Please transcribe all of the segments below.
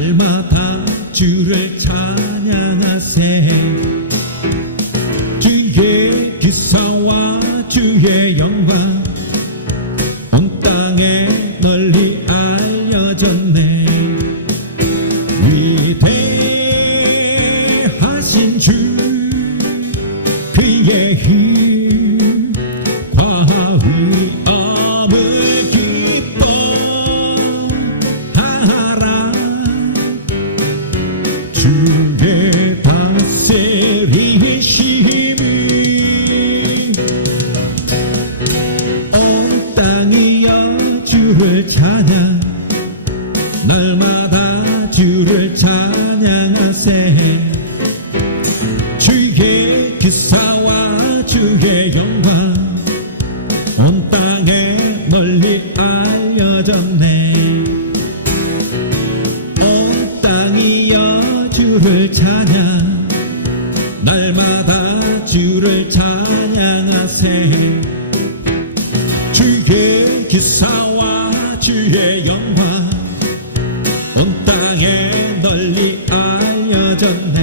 날마다 주를 찬양하세. 주의 기사와 주의 영광 온 땅에 널리 알려졌네. 위대하신 주 그의 힘 과위엄을 기뻐하라. 주의 다스리심이 온 땅이여 주를 찬양. 날마다 주를 찬양하세. 주의 기사와 주의 영광 온 땅에 널리 알려졌네. 온 땅이여 주를 찬양. 날마다 주를 찬양하세. 주의 기사와 주의 영광 온 땅에 널리 알려졌네.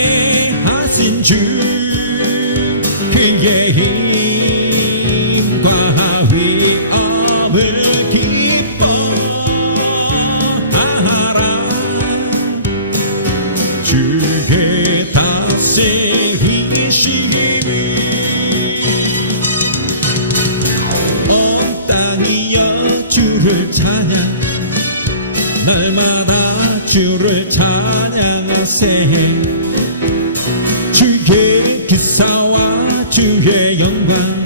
위대하신 주 그의 힘과 위엄을 기뻐하라. 주의 다스리심이 온 땅이여 주를 찬양. 날마다 주를 찬양하세. 주의 기사와 주의 영광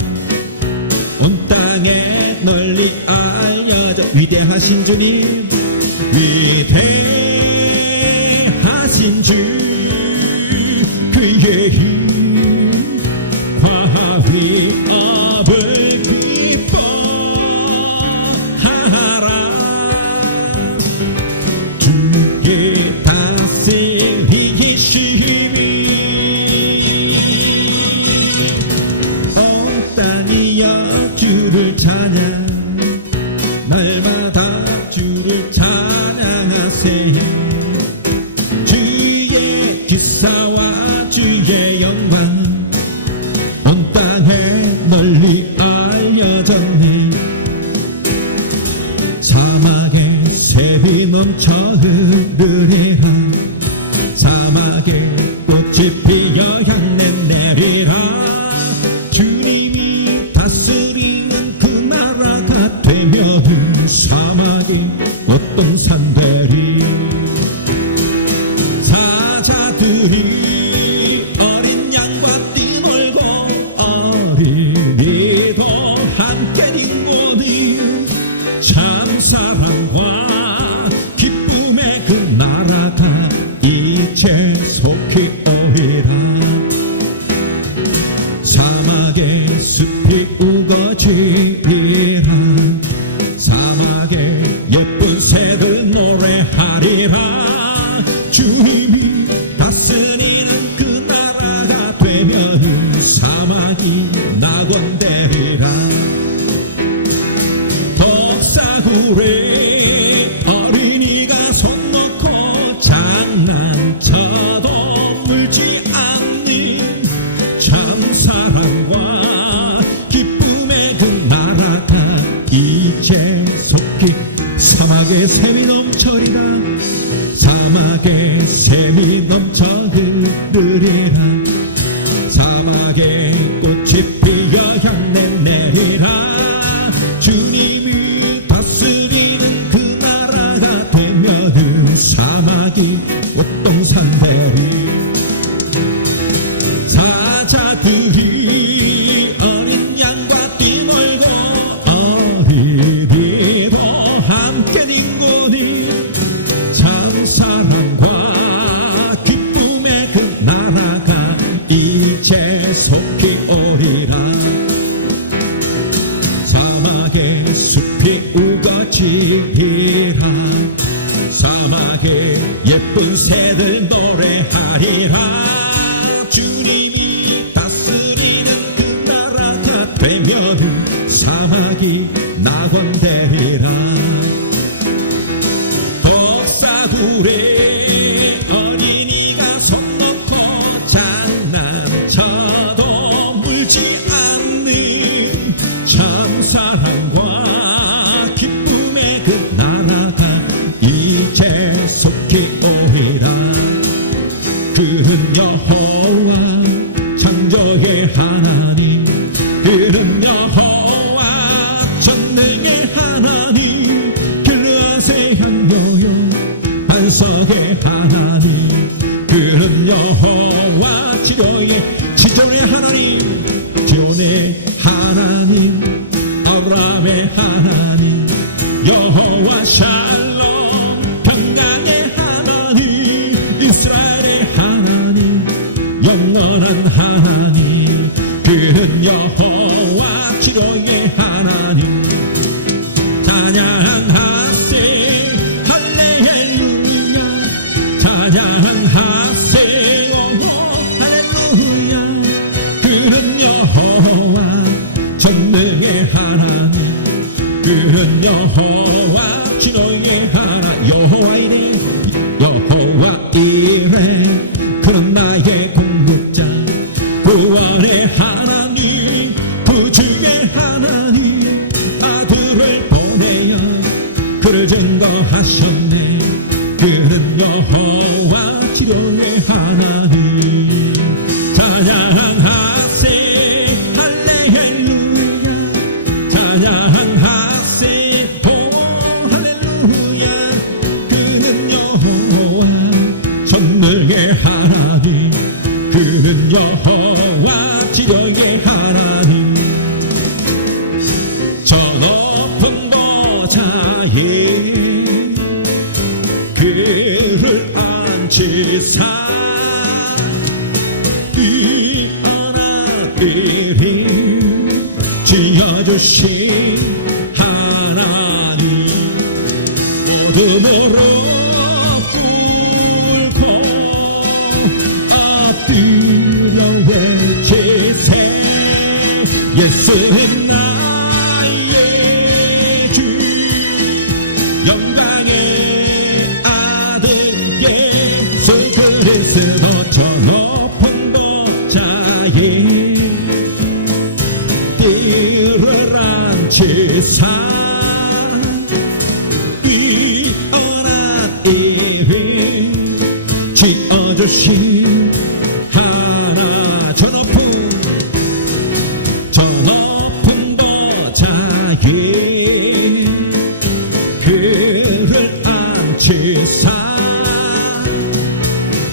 온 땅에 널리 알려져. 위대하신 주님, 위대하신 주 그의 힘 과위엄을 기뻐하라. 주의 다스리심이 온 땅이여 주를 찬양. 날마다 주를 찬양하세. 주의 기사와 주의 영광 온 땅에 널리 알려졌네. 사막에 샘이 넘쳐 흐르리라. 사막에 꽃이 피어 향내 내리라. 주님이 다스리는 그 나라가 되면은 사막이 꽃동산 되리. 사자들이 어린 양과 뛰놀고 어린이도 함께 딩고는 참 사랑과 기쁨의 그 나라가 이제 속히 오리라. 사막의 숲이 우거지리라. 사막에 예쁜 새들 노래하리라. 주님이 다스리는 그 나라가 되면은 사막이 낙원되리라. 독사굴에 어린이가 손 놓고 장난쳐도 물지 않는 참 사랑과 기쁨의 그 나라가 이제 속히. 사막에 샘이 넘쳐리라. 사막에 샘이 넘쳐 흐르리라. 사막에 꽃이 피어 향내 내리라. 주님이 다스리는 그 나라가 되면은 사막이 꽃동산 되리. 사자들이 어린 양과 뛰놀고 어린이도 함께 딩고니 참 사랑과 기쁨의 그 나라가 이제 속히 오리라. 사막의 숲이 우거지리라. 사막에 예쁜 새들 노래하리라. 주님이 다스리는 그 나라가 되면은 사막이 낙원되리라. 구속의 하나님 그는 여호와 지존의 하나님 지존의 하나님 아브라함의 하나님 여호와 샬롬 평강의 하나님 이스라엘의 하나님 영원한 하나님 그는 여호와 지존의 하나님 찬양하세 할렐루야 찬양하세 할렐루야 그는 여호와 전능의 하나님 그는 여호와 진노의 하나 여호와 이래 그는 나의 공급자 구원의 하나님 구주의 하나님 아들을 보내어 그를 증거하셨네 그는 여호와 치료의 하나님 찬양하세 할렐루야 찬양하세 할렐루야 그는 여호와 전능의 하나님 그는 여호와 치료의 하나님 저 높은 보좌에 그를 앉히사 뛰어난 이름 지어주신 하나님 모두 무릎 꿇고 엎드려 외치세 예수는 나의 주 영광의 아들 예수 그리스도 저 높은 보좌에 그를 앉히사 뛰어난 이름 지어주신 하나 저 높은 보좌에 그를 앉히사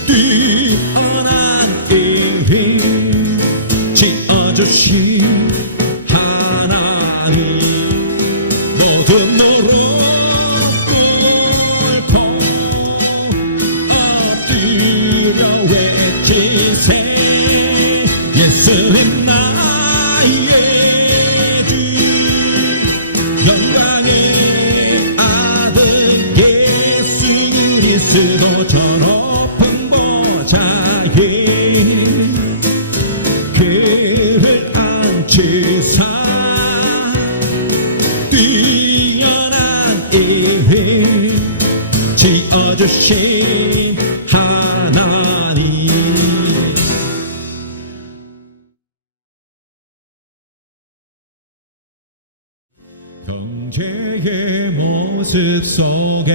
뛰어난 이름 지어주신 하나님 모두 무릎 꿇고 엎드려 외치세 예수는 나의 주 영광의 아들 예수 그리스도 저 높은 보좌에 그를 앉히사 뛰어난 이름 지어주신 하나님 형제의 모습 속에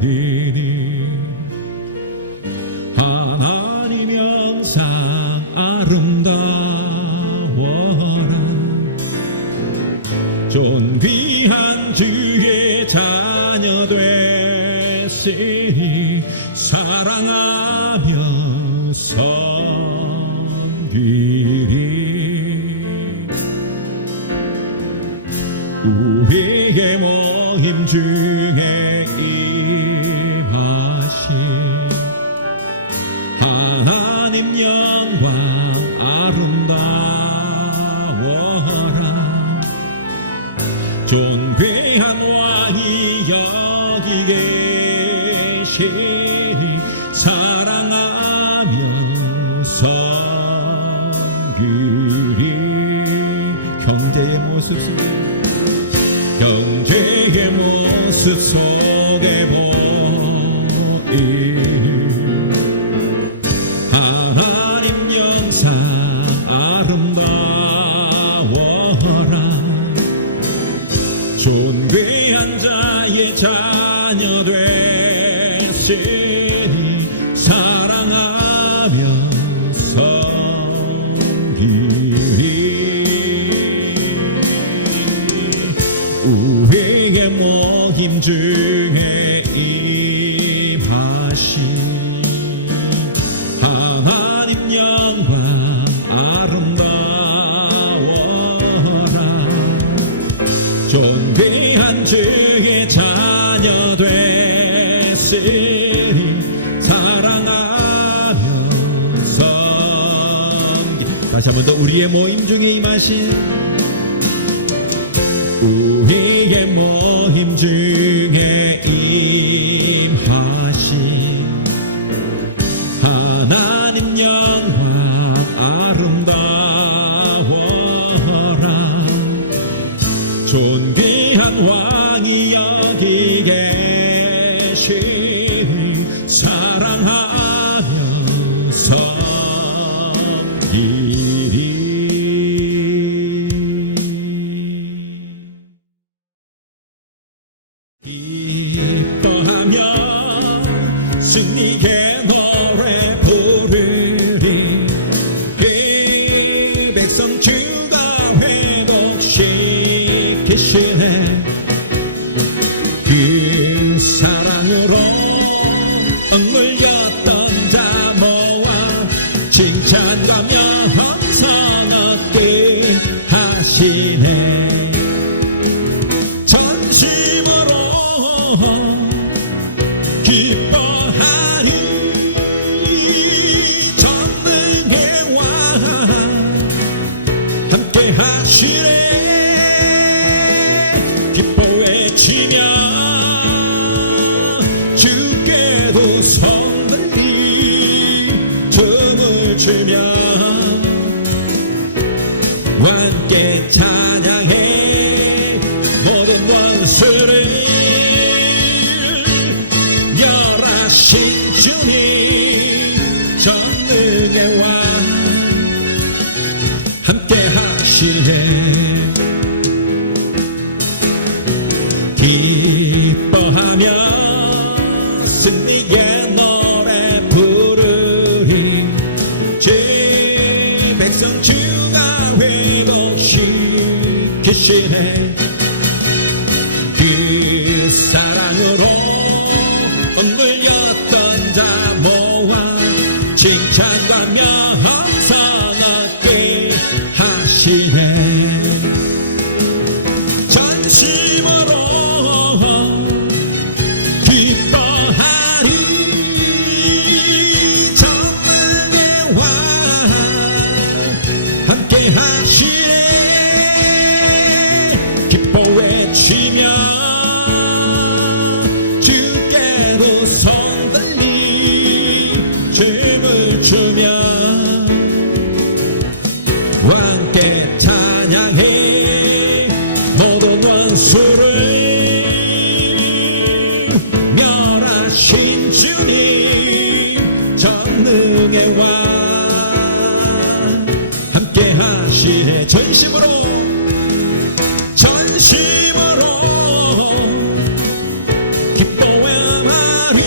보이니 하나님 영상 아름다워라 존귀한 주의 자녀 되시니 사랑하며 섬기리 우리의 모임 중에 임하신 하나님 영광 아름다워라 존귀한 왕이 여기 계시니 사랑하며 섬기리 형제의 모습 속에 형제의 모습 속에 보이 하나님 영상 아름다워라 존귀한 자의 자녀 되시니 사랑하며 섬기리 우리의 모임 중에 존귀한 주의 자녀 됐으니 사랑하며 섬기. 다시 한 번 더 우리의 모임 중에 임하신, 우리의 모임 중에 임하신 하나님 영광 아름다워라. 존귀한 왕이 여기 계시니 사랑하며 섬기리. 기뻐하며 승리의 노래 부르리. 이 백성 주가 회복시키시네. 그 사랑으로 억눌렸던 자 모아 칭찬과 명성 얻게 하시네. 전심으로 기뻐하리. 전능의 왕 함께 하시네. 기뻐 외치며 주께도 손들리 춤을 추며 함께 찬양해. 모든 원수를 멸하신 주님 전능의 왕 함께 하시네. 기뻐하며 승리의 노래 부르리. 제 백성 주가 회복시키시네. 그 사랑으로 억눌렸던 자 모아 칭찬과 명성 얻게 하시네. 전심으로 기뻐하리. 전능의 왕 함께 하시네. 기뻐 외치며 주께로 손들리 춤을 추며 왕께 찬양해. 모든 원수를 멸하신 주님 전능의 왕 함께 하시네. 전심으로 기뻐하리.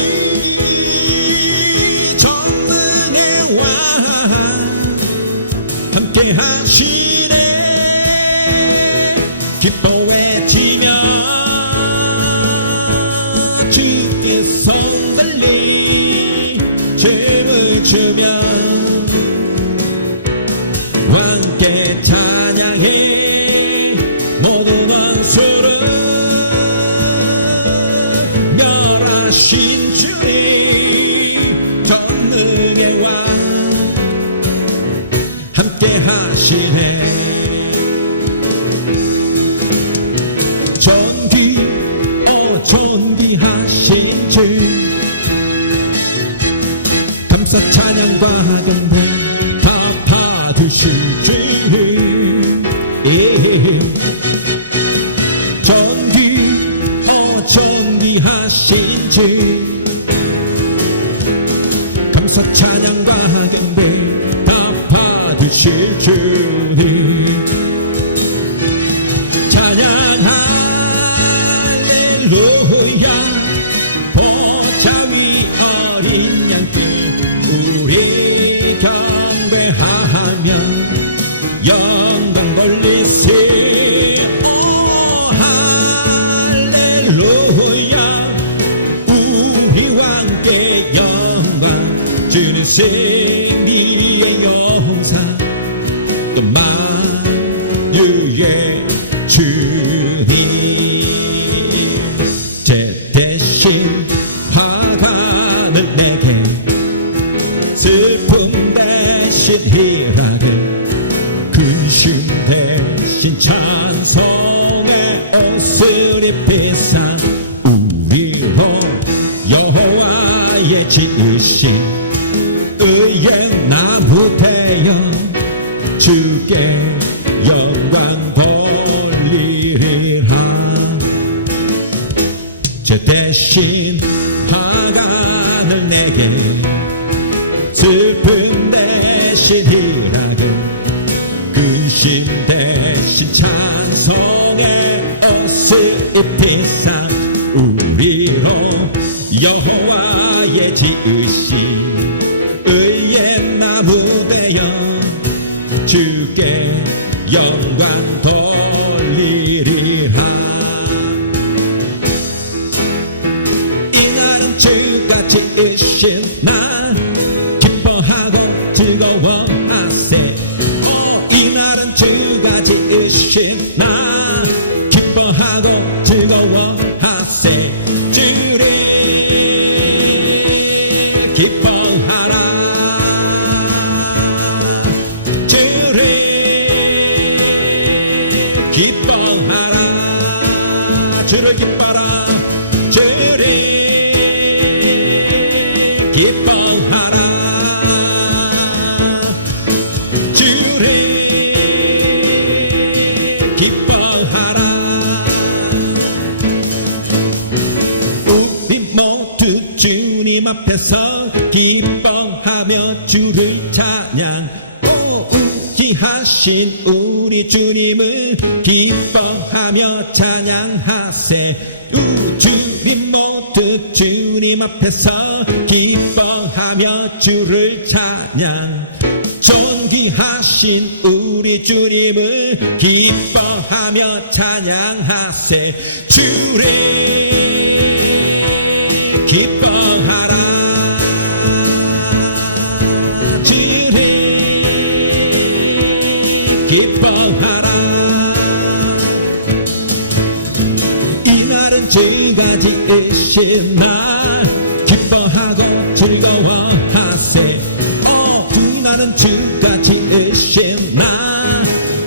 전능의 왕 함께 하시네. 기뻐 외치며 주께 손들리 춤을 추며 왕께 찬양해. 모든 원수를 멸하신 주님 전능의 왕 함께 하시네. 존귀하신 주 감사 찬양과 경배 다 받으실 주. 존귀하신 주 감사 찬양과 경배 다 받으실 주. 찬양 할렐루야. 보좌 위 어린 양띠 우리 경배하며 영광 돌리세. 오 할렐루야. 우리 왕께 영광 주는 승리의 영사 또 만유의 주님. 죄 대신 화관을 내게 슬픔 대신 희락을 근심 대신 찬송의 옷을 입히사 우리로 여호와의 지으신 의의 나무 되어 주께 영광 돌리리라. 이날은 주가 지으신 날 기뻐하고 즐거워하세. 이날은 주가 지으신 날 기뻐하고 즐거워하세. 주를 기뻐하라. 주를 기뻐하라. 주를 기뻐하라. 주를 기뻐하라. 주를 기뻐하라. 우리 모두 주님 앞에서 기뻐하며 주를 찬양. 우기하신 우리 주님을 기뻐하며 찬양하세. 주님 모두 주님 앞에서 기뻐하며 주를 찬양. 존귀하신 우리 주님을 기뻐하며 찬양하세. 주를 기뻐하라. 주를 기뻐하라. 이날은 주가 지으신 날 기뻐하고 즐거워하세. 이날은 주가 지으신 날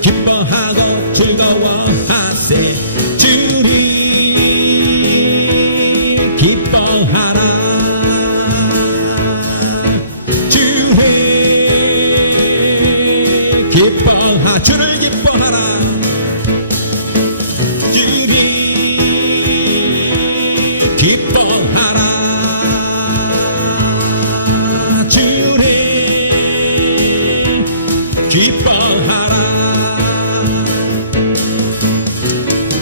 기뻐하고 즐거워하세. 주를 기뻐하라. 주를 기뻐하. 주를 기뻐하라. 주를 기뻐하라. 주를 기뻐하라.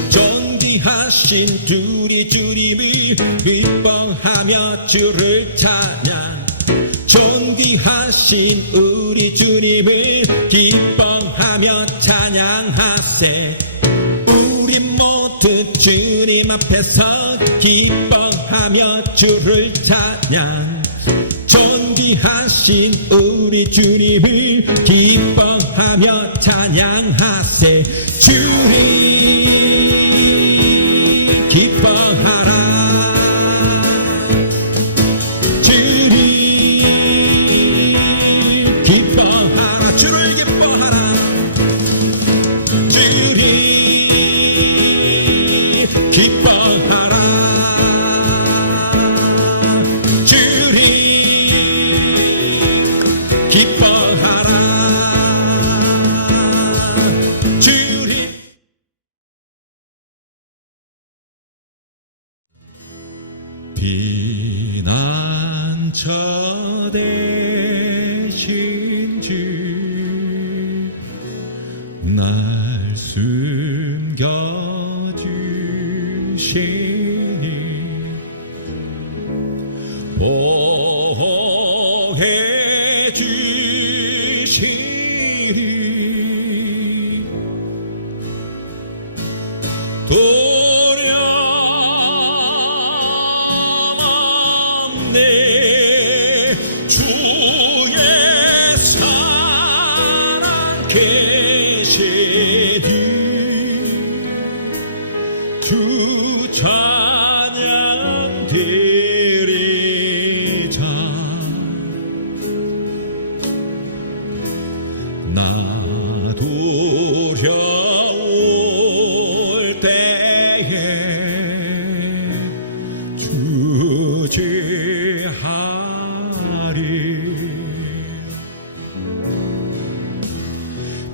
존귀하신 우리 주님을 기뻐하며 주를 찬양. 존귀하신 우리 주님을 기뻐하며 찬양하세. 우리 모두 주님 앞에서 기뻐하며 주를 찬양. 존귀하신 우리 주님을 기뻐하며 찬양하세. 주를 기뻐하라. 주를 기뻐하라. 주를 기뻐하라. 주를 기뻐하라. 주를 기뻐하라. 주를 피난처 되신 주 날 숨겨주시니 보호해 주시니 도련없네 주의 사랑 계시니 주 찬양 드리자. 나 두려울 때에 주제하리.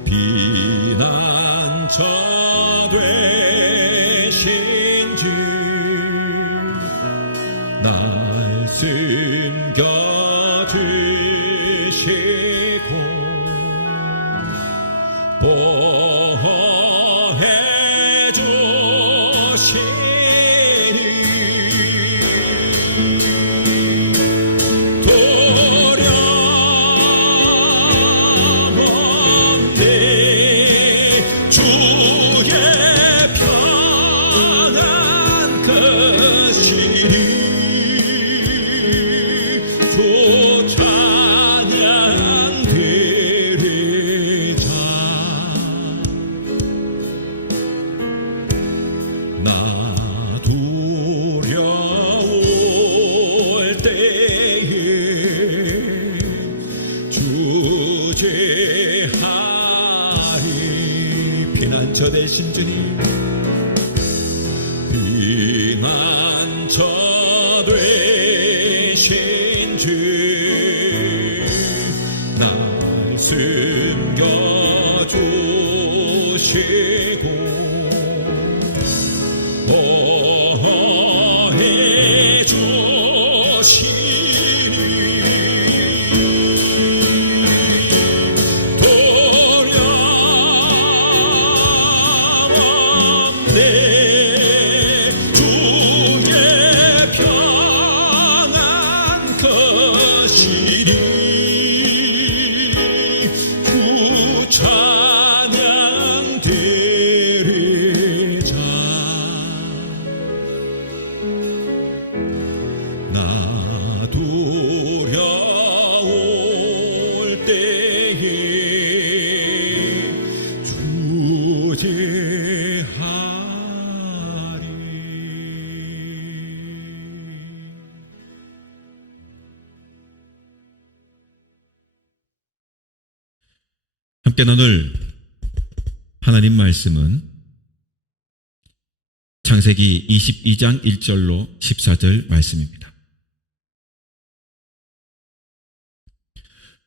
피난처 되신 주 숨겨주시고 보호해 주시니 두려움없네 주의 평안 것이니 주 찬양 드리자 나 두려울 때에 주제하리 피난처 되신 주님 피난처 되신 주 날 숨겨주시고 보호해 주시니 두려움없네 주의 평안 것이니 주 찬양 드리자 나 두려울 때에 주제하리. 함께 나눌 하나님 말씀은 창세기 22장 1절로 14절 말씀입니다.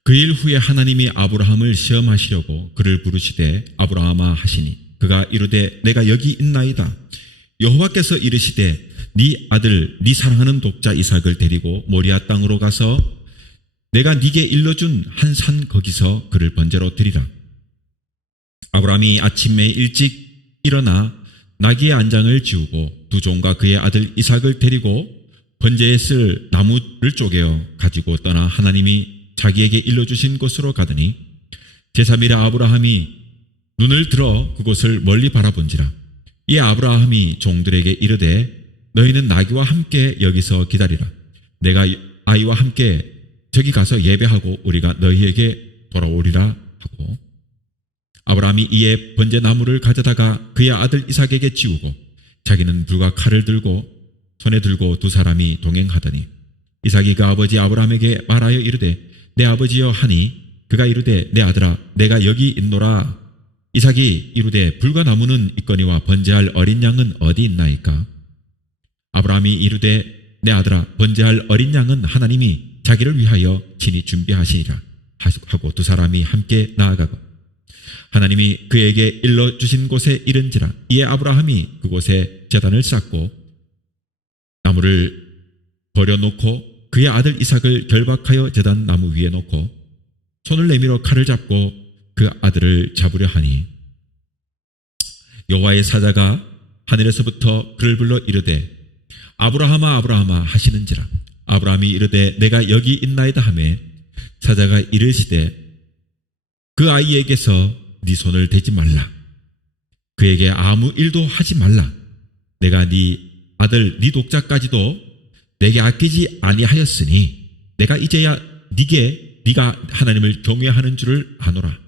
그 일 후에 하나님이 아브라함을 시험하시려고 그를 부르시되 아브라함아 하시니 그가 이르되 내가 여기 있나이다. 여호와께서 이르시되 네 아들 네 사랑하는 독자 이삭을 데리고 모리아 땅으로 가서 내가 네게 일러준 한 산 거기서 그를 번제로 드리라. 아브라함이 아침에 일찍 일어나 나귀의 안장을 지우고 두 종과 그의 아들 이삭을 데리고 번제에 쓸 나무를 쪼개어 가지고 떠나 하나님이 자기에게 일러주신 곳으로 가더니 제3일에 아브라함이 눈을 들어 그곳을 멀리 바라본지라. 이에 아브라함이 종들에게 이르되 너희는 나귀와 함께 여기서 기다리라. 내가 아이와 함께 저기 가서 예배하고 우리가 너희에게 돌아오리라 하고 아브라함이 이에 번제 나무를 가져다가 그의 아들 이삭에게 지우고 자기는 불과 칼을 들고 손에 들고 두 사람이 동행하더니 이삭이 그 아버지 아브라함에게 말하여 이르되 내 아버지여 하니 그가 이르되 내 아들아 내가 여기 있노라. 이삭이 이르되 불과 나무는 있거니와 번제할 어린 양은 어디 있나이까. 아브라함이 이르되 내 아들아 번제할 어린 양은 하나님이 자기를 위하여 친히 준비하시리라 하고 두 사람이 함께 나아가고 하나님이 그에게 일러주신 곳에 이른지라. 이에 아브라함이 그곳에 제단을 쌓고 나무를 버려놓고 그의 아들 이삭을 결박하여 제단 나무 위에 놓고 손을 내밀어 칼을 잡고 그 아들을 잡으려 하니 여호와의 사자가 하늘에서부터 그를 불러 이르되 아브라함아 아브라함아 하시는지라. 아브라함이 이르되 내가 여기 있나이다 하매 사자가 이르시되 그 아이에게서 네 손을 대지 말라. 그에게 아무 일도 하지 말라. 내가 네 아들 네 독자까지도 내게 아끼지 아니하였으니 내가 이제야 네가 하나님을 경외하는 줄을 아노라.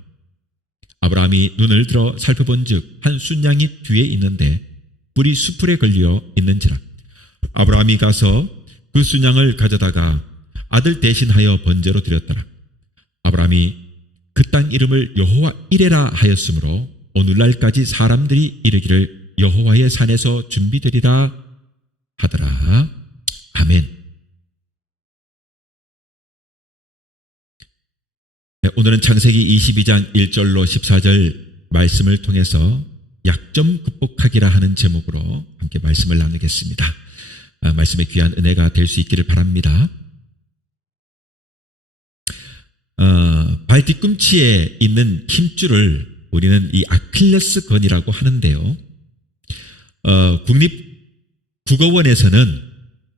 아브라함이 눈을 들어 살펴본즉 한 순양이 뒤에 있는데 뿔이 수풀에 걸려 있는지라. 아브라함이 가서 그 순양을 가져다가 아들 대신하여 번제로 드렸더라. 아브라함이 그 땅 이름을 여호와 이레라 하였으므로 오늘날까지 사람들이 이르기를 여호와의 산에서 준비되리라 하더라. 아멘. 오늘은 창세기 22장 1절로 14절 말씀을 통해서 약점 극복하기라 하는 제목으로 함께 말씀을 나누겠습니다. 말씀의 귀한 은혜가 될 수 있기를 바랍니다. 발 뒤꿈치에 있는 힘줄을 우리는 이 아킬레스건이라고 하는데요. 국립국어원에서는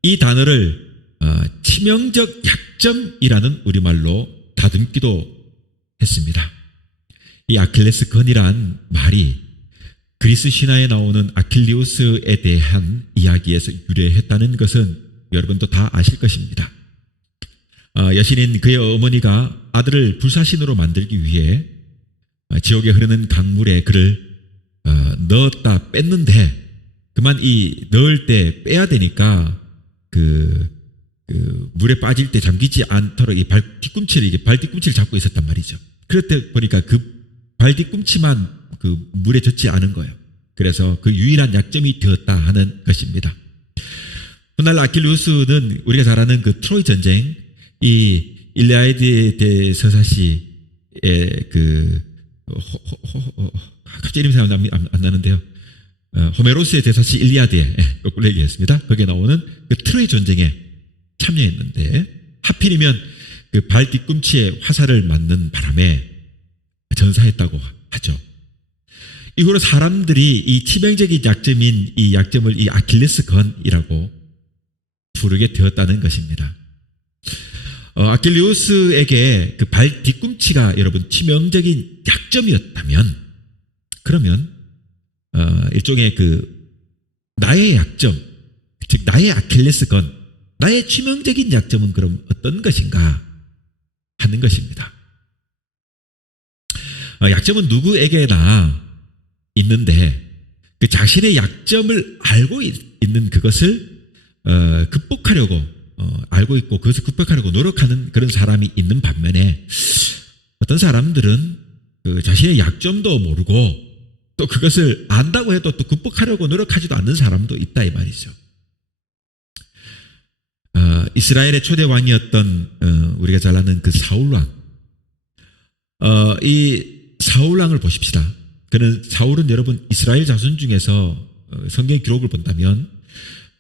이 단어를 치명적 약점이라는 우리말로 다듬기도 했습니다. 이 아킬레스건이란 말이 그리스 신화에 나오는 아킬리우스에 대한 이야기에서 유래했다는 것은 여러분도 다 아실 것입니다. 여신인 그의 어머니가 아들을 불사신으로 만들기 위해 지옥에 흐르는 강물에 그를 넣었다 뺐는데 그만 이 넣을 때 빼야 되니까 그 물에 빠질 때 잠기지 않도록 이 발 뒤꿈치를 잡고 있었단 말이죠. 그렇다 보니까 그 발 뒤꿈치만 그 물에 젖지 않은 거예요. 그래서 그 유일한 약점이 되었다 하는 것입니다. 훗날 아킬리우스는 우리가 잘 아는 그 트로이 전쟁, 이 일리아드 대서사시의 갑자기 이름이 생각이 안 나는데요. 호메로스의 대서시 일리아드에 거꾸로 얘기했습니다. 거기에 나오는 그 트로이 전쟁에 참여했는데 하필이면 그 발 뒤꿈치에 화살을 맞는 바람에 전사했다고 하죠. 이후로 사람들이 이 치명적인 약점인 이 약점을 이 아킬레스건이라고 부르게 되었다는 것입니다. 아킬리우스에게 그 발 뒤꿈치가 여러분 치명적인 약점이었다면 그러면 일종의 그 나의 약점, 즉 나의 아킬레스건, 나의 치명적인 약점은 그럼 어떤 것인가 하는 것입니다. 약점은 누구에게나 있는데 그 자신의 약점을 알고 있는 그것을 극복하려고 알고 있고 그것을 극복하려고 노력하는 그런 사람이 있는 반면에 어떤 사람들은 그 자신의 약점도 모르고 또 그것을 안다고 해도 또 극복하려고 노력하지도 않는 사람도 있다 이 말이죠. 이스라엘의 초대 왕이었던 우리가 잘 아는 그 사울 왕, 이 사울 왕을 보십시다. 사울은 여러분 이스라엘 자손 중에서 성경 기록을 본다면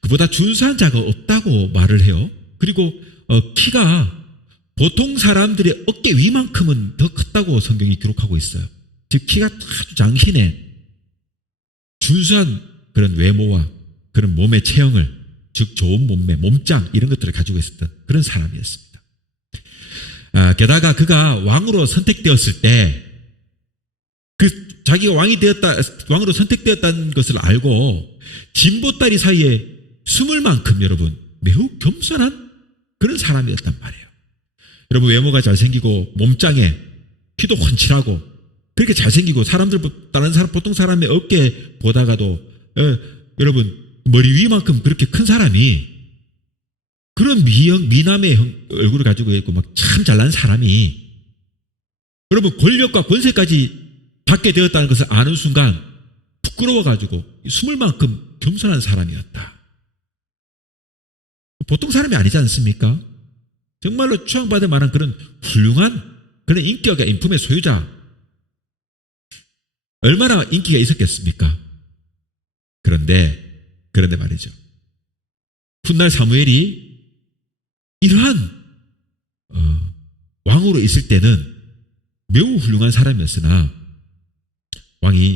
그보다 준수한 자가 없다고 말을 해요. 그리고 키가 보통 사람들의 어깨 위만큼은 더 컸다고 성경이 기록하고 있어요. 즉 키가 아주 장신해 준수한 그런 외모와 그런 몸의 체형을, 즉 좋은 몸매, 몸짱 이런 것들을 가지고 있었던 그런 사람이었습니다. 게다가 그가 왕으로 선택되었을 때 자기가 왕으로 선택되었다는 것을 알고 진보다리 사이에 숨을 만큼 여러분 매우 겸손한 그런 사람이었단 말이에요. 여러분 외모가 잘생기고 몸짱에 키도 훤칠하고 그렇게 잘생기고 보통 사람의 어깨 보다가도 여러분 머리 위만큼 그렇게 큰 사람이 그런 미남의 얼굴을 가지고 있고 막 참 잘난 사람이 여러분 권력과 권세까지 받게 되었다는 것을 아는 순간 부끄러워가지고 숨을 만큼 겸손한 사람이었다. 보통 사람이 아니지 않습니까? 정말로 추앙받을 만한 그런 훌륭한 그런 인격의 인품의 소유자. 얼마나 인기가 있었겠습니까? 그런데 말이죠. 훗날 사무엘이 이러한 왕으로 있을 때는 매우 훌륭한 사람이었으나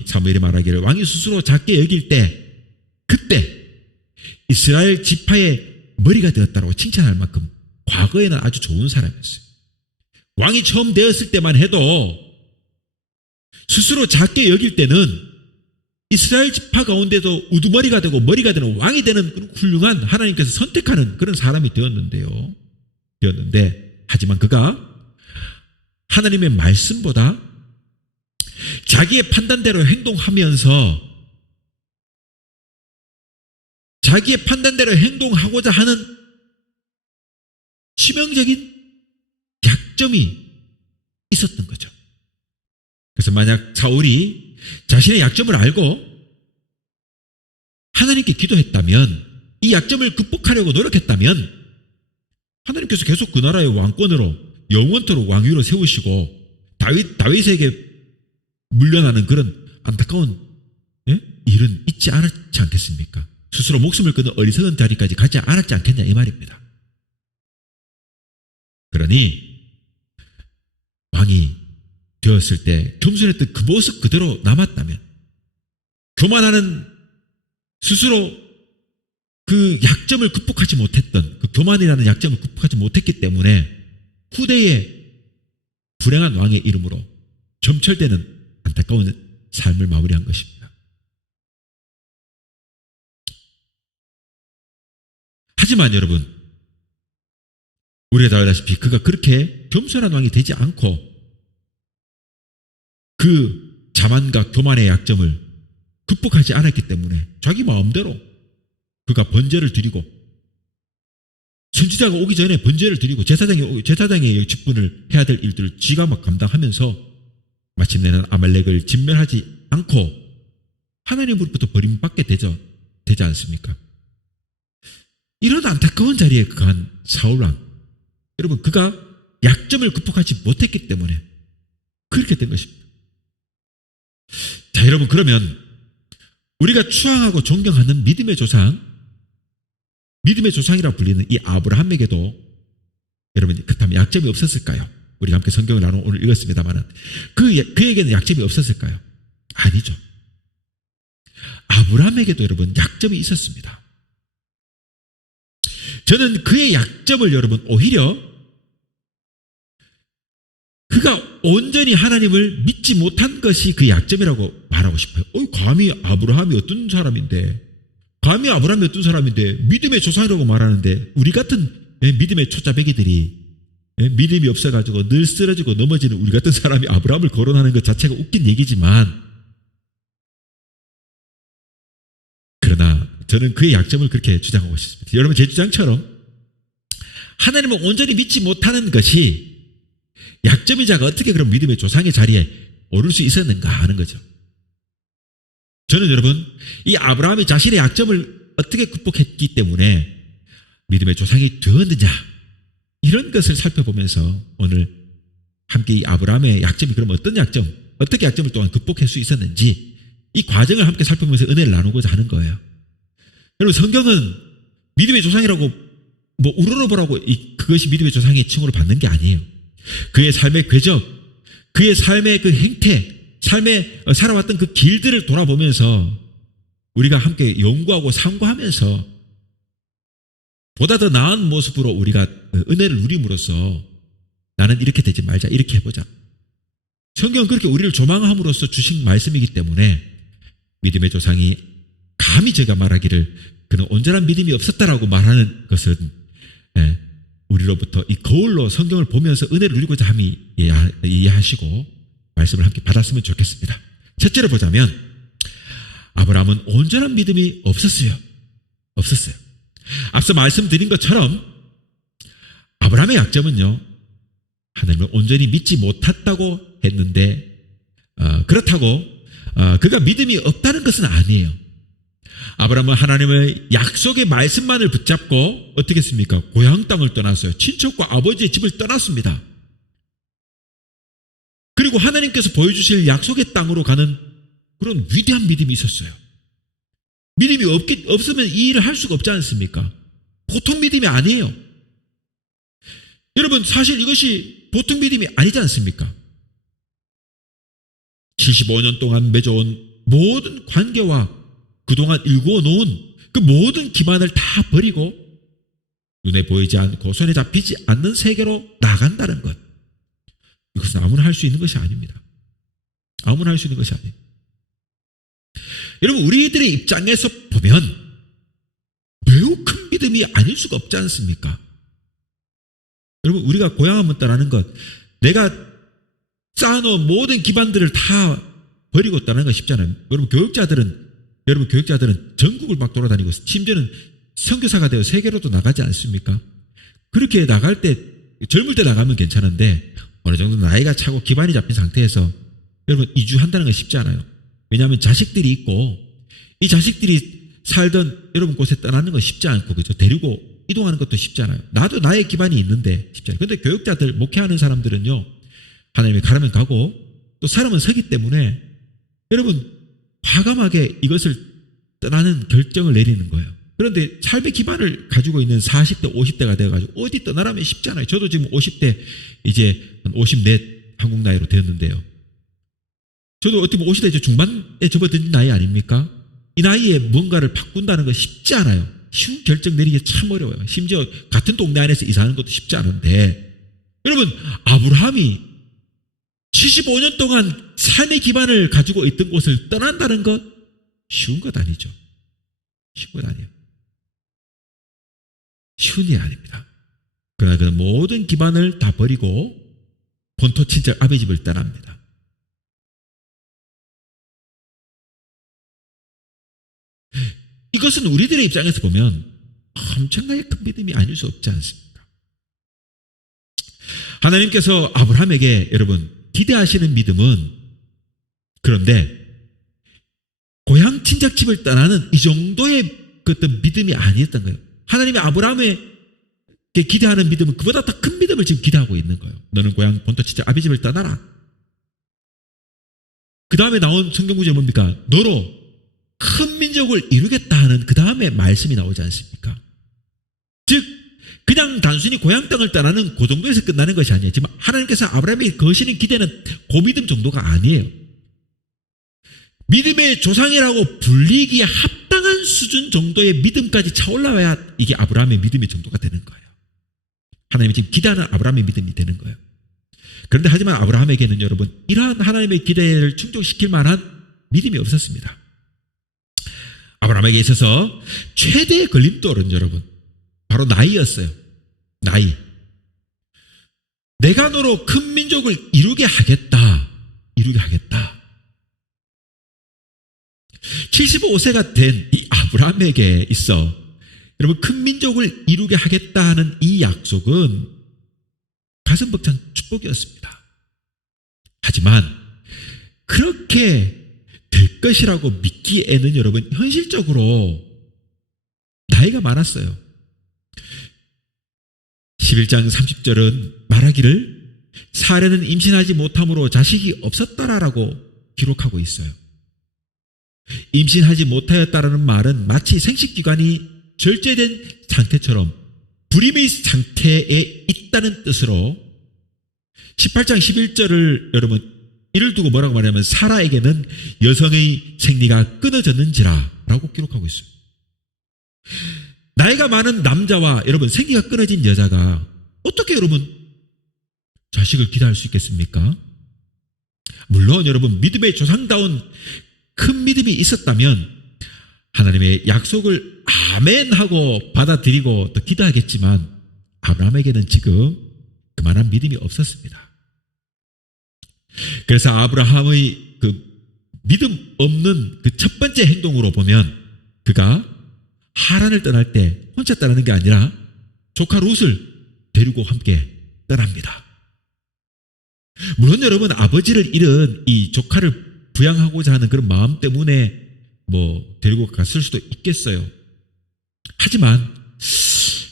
사무엘이 말하기를 왕이 스스로 작게 여길 때 그때 이스라엘 지파의 머리가 되었다고 칭찬할 만큼 과거에는 아주 좋은 사람이었어요. 왕이 처음 되었을 때만 해도 스스로 작게 여길 때는 이스라엘 지파 가운데도 우두머리가 되고 머리가 되는 왕이 되는 그런 훌륭한 하나님께서 선택하는 그런 사람이 되었는데 하지만 그가 하나님의 말씀보다 자기의 판단대로 행동하면서 자기의 판단대로 행동하고자 하는 치명적인 약점이 있었던 거죠. 그래서 만약 사울이 자신의 약점을 알고 하나님께 기도했다면, 이 약점을 극복하려고 노력했다면 하나님께서 계속 그 나라의 왕권으로 영원토록 왕위로 세우시고 다윗에게 물려나는 그런 안타까운 일은 있지 않았지 않겠습니까? 스스로 목숨을 끊는 어리석은 자리까지 가지 않았지 않겠냐 이 말입니다. 그러니 왕이 되었을 때 겸손했던 그 모습 그대로 남았다면, 교만하는 스스로 그 약점을 극복하지 못했던, 그 교만이라는 약점을 극복하지 못했기 때문에 후대에 불행한 왕의 이름으로 점철되는 안타까운 삶을 마무리한 것입니다. 하지만 여러분, 우리가 다 알다시피 그가 그렇게 겸손한 왕이 되지 않고 그 자만과 교만의 약점을 극복하지 않았기 때문에 자기 마음대로 그가 번제를 드리고, 선지자가 오기 전에 번제를 드리고 제사장의 직분을 해야 될 일들을 지가 막 감당하면서 마침내는 아말렉을 진멸하지 않고 하나님으로부터 버림받게 되지 않습니까? 이런 안타까운 자리에 간 사울왕, 여러분, 그가 약점을 극복하지 못했기 때문에 그렇게 된 것입니다. 자, 여러분, 그러면 우리가 추앙하고 존경하는 믿음의 조상이라고 불리는 이 아브라함에게도 여러분, 그렇다면 약점이 없었을까요? 우리가 함께 성경을 나눠 오늘 읽었습니다만 그에게는 약점이 없었을까요? 아니죠. 아브라함에게도 여러분 약점이 있었습니다. 저는 그의 약점을 여러분 오히려 그가 온전히 하나님을 믿지 못한 것이 그 약점이라고 말하고 싶어요. 감히 아브라함이 어떤 사람인데 믿음의 조상이라고 말하는데, 우리 같은 믿음의 초짜배기들이 믿음이 없어가지고 늘 쓰러지고 넘어지는 우리 같은 사람이 아브라함을 거론하는 것 자체가 웃긴 얘기지만, 그러나 저는 그의 약점을 그렇게 주장하고 싶습니다. 여러분, 제 주장처럼 하나님을 온전히 믿지 못하는 것이 약점이자가 어떻게 그럼 믿음의 조상의 자리에 오를 수 있었는가 하는 거죠. 저는 여러분, 이 아브라함이 자신의 약점을 어떻게 극복했기 때문에 믿음의 조상이 되었느냐, 이런 것을 살펴보면서 오늘 함께 이 아브라함의 약점이 그럼 어떤 약점, 어떻게 약점을 또한 극복할 수 있었는지 이 과정을 함께 살펴보면서 은혜를 나누고자 하는 거예요. 여러분, 성경은 믿음의 조상이라고 우러러보라고 그것이 믿음의 조상의 칭호를 받는 게 아니에요. 그의 삶의 궤적, 그의 삶의 그 행태, 삶에 살아왔던 그 길들을 돌아보면서 우리가 함께 연구하고 상고하면서 보다 더 나은 모습으로 우리가 은혜를 누림으로써 나는 이렇게 되지 말자, 이렇게 해보자. 성경은 그렇게 우리를 조망함으로써 주신 말씀이기 때문에 믿음의 조상이 감히 제가 말하기를 그는 온전한 믿음이 없었다라고 말하는 것은 우리로부터 이 거울로 성경을 보면서 은혜를 누리고자 함이 이해하시고 말씀을 함께 받았으면 좋겠습니다. 첫째로 보자면 아브라함은 온전한 믿음이 없었어요. 앞서 말씀드린 것처럼 아브라함의 약점은요, 하나님을 온전히 믿지 못했다고 했는데 그렇다고 그가 믿음이 없다는 것은 아니에요. 아브라함은 하나님의 약속의 말씀만을 붙잡고 어떻게 했습니까? 고향 땅을 떠났어요. 친척과 아버지의 집을 떠났습니다. 그리고 하나님께서 보여주실 약속의 땅으로 가는 그런 위대한 믿음이 있었어요. 믿음이 없으면 이 일을 할 수가 없지 않습니까? 보통 믿음이 아니에요. 여러분, 사실 이것이 보통 믿음이 아니지 않습니까? 75년 동안 맺어온 모든 관계와 그동안 일구어 놓은 그 모든 기반을 다 버리고 눈에 보이지 않고 손에 잡히지 않는 세계로 나간다는 것, 이것은 아무나 할 수 있는 것이 아닙니다. 아무나 할 수 있는 것이 아닙니다. 여러분, 우리들의 입장에서 보면 매우 큰 믿음이 아닐 수가 없지 않습니까? 여러분, 우리가 고향 한번 떠나는 것, 내가 쌓아놓은 모든 기반들을 다 버리고 떠나는 건 쉽잖아요. 여러분, 교육자들은 전국을 막 돌아다니고 심지어는 선교사가 되어 세계로도 나가지 않습니까? 그렇게 나갈 때, 젊을 때 나가면 괜찮은데 어느 정도 나이가 차고 기반이 잡힌 상태에서 여러분 이주한다는 건 쉽지 않아요. 왜냐하면 자식들이 있고 이 자식들이 살던 여러분 곳에 떠나는 건 쉽지 않고, 그죠? 데리고 이동하는 것도 쉽지 않아요. 나도 나의 기반이 있는데 쉽지 않아요. 그런데 교육자들, 목회하는 사람들은요, 하나님이 가라면 가고 또 사람은 서기 때문에 여러분 과감하게 이것을 떠나는 결정을 내리는 거예요. 그런데 삶의 기반을 가지고 있는 40대, 50대가 되어가지고 어디 떠나라면 쉽지 않아요. 저도 지금 50대, 이제 54 한국 나이로 되었는데요. 저도 어떻게 보면 50대 중반에 접어든 나이 아닙니까? 이 나이에 뭔가를 바꾼다는 건 쉽지 않아요. 쉬운 결정 내리기 참 어려워요. 심지어 같은 동네 안에서 이사하는 것도 쉽지 않은데, 여러분, 아브라함이 75년 동안 삶의 기반을 가지고 있던 곳을 떠난다는 것 쉬운 것 아니죠. 쉬운 것 아니에요. 쉬운 일 아닙니다. 그러나 그 모든 기반을 다 버리고 본토 친척 아버지 집을 떠납니다. 이것은 우리들의 입장에서 보면 엄청나게 큰 믿음이 아닐 수 없지 않습니까? 하나님께서 아브라함에게 여러분 기대하시는 믿음은, 그런데 고향 친척 집을 떠나는 이 정도의 그 어떤 믿음이 아니었던 거예요. 하나님이 아브라함에게 기대하는 믿음은 그보다 더 큰 믿음을 지금 기대하고 있는 거예요. 너는 고향 본토 친척 아버지 집을 떠나라. 그 다음에 나온 성경 구절이 뭡니까? 너로 큰 민족을 이루겠다 하는 그 다음에 말씀이 나오지 않습니까? 즉 그냥 단순히 고향 땅을 떠나는 그 정도에서 끝나는 것이 아니에요. 지금 하나님께서 아브라함에게 거시는 기대는 그 믿음 정도가 아니에요. 믿음의 조상이라고 불리기에 합당한 수준 정도의 믿음까지 차올라야 이게 아브라함의 믿음의 정도가 되는 거예요. 하나님이 지금 기대하는 아브라함의 믿음이 되는 거예요. 그런데 하지만 아브라함에게는 여러분 이러한 하나님의 기대를 충족시킬 만한 믿음이 없었습니다. 아브라함에게 있어서 최대의 걸림돌은 여러분 바로 나이였어요. 나이. 내가 너로 큰 민족을 이루게 하겠다. 이루게 하겠다. 75세가 된 이 아브라함에게 있어 여러분 큰 민족을 이루게 하겠다 하는 이 약속은 가슴 벅찬 축복이었습니다. 하지만 그렇게 될 것이라고 믿기에는 여러분 현실적으로 나이가 많았어요. 11장 30절은 말하기를 사례는 임신하지 못함으로 자식이 없었더라라고 기록하고 있어요. 임신하지 못하였다라는 말은 마치 생식기관이 절제된 상태처럼 불임의 상태에 있다는 뜻으로 18장 11절을 여러분 이를 두고 뭐라고 말하냐면 사라에게는 여성의 생리가 끊어졌는지라 라고 기록하고 있어요. 나이가 많은 남자와 여러분 생리가 끊어진 여자가 어떻게 여러분 자식을 기대할 수 있겠습니까? 물론 여러분 믿음의 조상다운 큰 믿음이 있었다면 하나님의 약속을 아멘 하고 받아들이고 또 기도하겠지만 아브라함에게는 지금 그만한 믿음이 없었습니다. 그래서 아브라함의 그 믿음 없는 그 첫 번째 행동으로 보면 그가 하란을 떠날 때 혼자 떠나는 게 아니라 조카 롯을 데리고 함께 떠납니다. 물론 여러분 아버지를 잃은 이 조카를 부양하고자 하는 그런 마음 때문에 뭐 데리고 갔을 수도 있겠어요. 하지만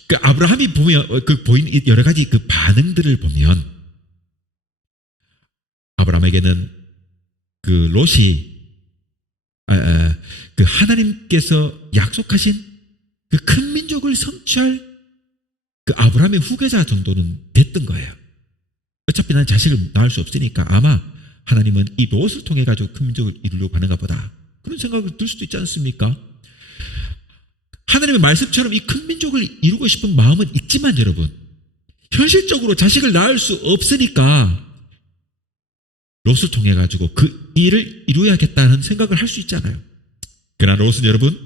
그 아브라함이 보면 그 보인 여러 가지 그 반응들을 보면 아브라함에게는 그 롯이 그 하나님께서 약속하신 그 큰 민족을 성취할 그 아브라함의 후계자 정도는 됐던 거예요. 어차피 난 자식을 낳을 수 없으니까 아마 하나님은 이 롯을 통해 가지고 큰 민족을 이루려고 하는가 보다. 그런 생각을 들 수도 있지 않습니까? 하나님의 말씀처럼 이 큰 민족을 이루고 싶은 마음은 있지만 여러분 현실적으로 자식을 낳을 수 없으니까 롯을 통해 가지고 그 일을 이루어야겠다는 생각을 할 수 있잖아요. 그러나 롯은 여러분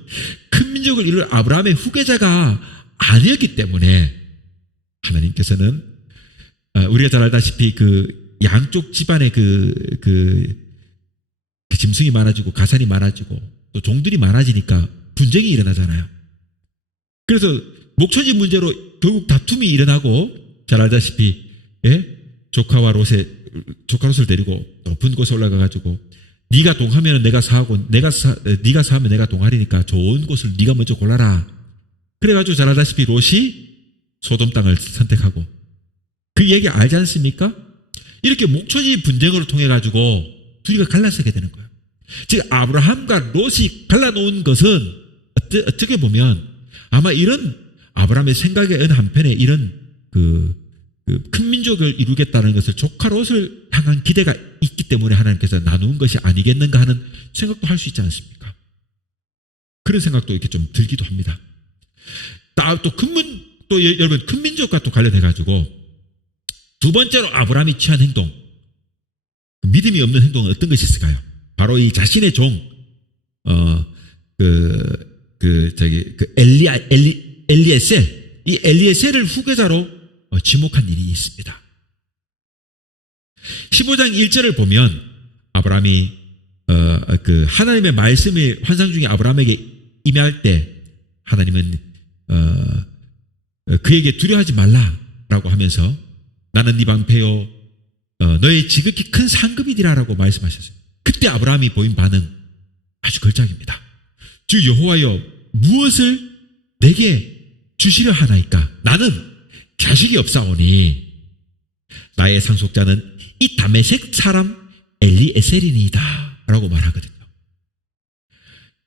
큰 민족을 이룰 아브라함의 후계자가 아니었기 때문에 하나님께서는 우리가 잘 알다시피 그 양쪽 집안에 그 짐승이 많아지고 가산이 많아지고 또 종들이 많아지니까 분쟁이 일어나잖아요. 그래서 목초지 문제로 결국 다툼이 일어나고 잘 알다시피 조카 롯을 데리고 높은 곳에 올라가 가지고 네가 동하면 내가 사하고 네가 사하면 내가 동하리니까 좋은 곳을 네가 먼저 골라라. 그래가지고 잘 알다시피 롯이 소돔 땅을 선택하고 그 얘기 알지 않습니까? 이렇게 목초지 분쟁을 통해 가지고 둘이가 갈라서게 되는 거예요. 즉 아브라함과 롯이 갈라놓은 것은 어떻게 보면 아마 이런 아브라함의 생각의 어느 한편에 이런 그 그 큰 민족을 이루겠다는 것을 조카 롯을 향한 기대가 있기 때문에 하나님께서 나누는 것이 아니겠는가 하는 생각도 할 수 있지 않습니까? 그런 생각도 이렇게 좀 들기도 합니다. 또 여러분 큰 민족과 또 관련해 가지고 두 번째로 아브라함이 취한 행동, 믿음이 없는 행동은 어떤 것이 있을까요? 바로 이 자신의 종 엘리에셀, 이 엘리에셀을 후계자로 지목한 일이 있습니다. 15장 1절을 보면 아브라함이 하나님의 말씀이 환상 중에 아브라함에게 임할 때 하나님은 그에게 두려워하지 말라라고 하면서 나는 네 방패요 너의 지극히 큰 상급이니라라고 말씀하셨어요. 그때 아브라함이 보인 반응 아주 걸작입니다. 주 여호와여 무엇을 내게 주시려 하나이까? 나는 자식이 없사오니 나의 상속자는 이 다메섹 사람 엘리에셀이니이다 라고 말하거든요.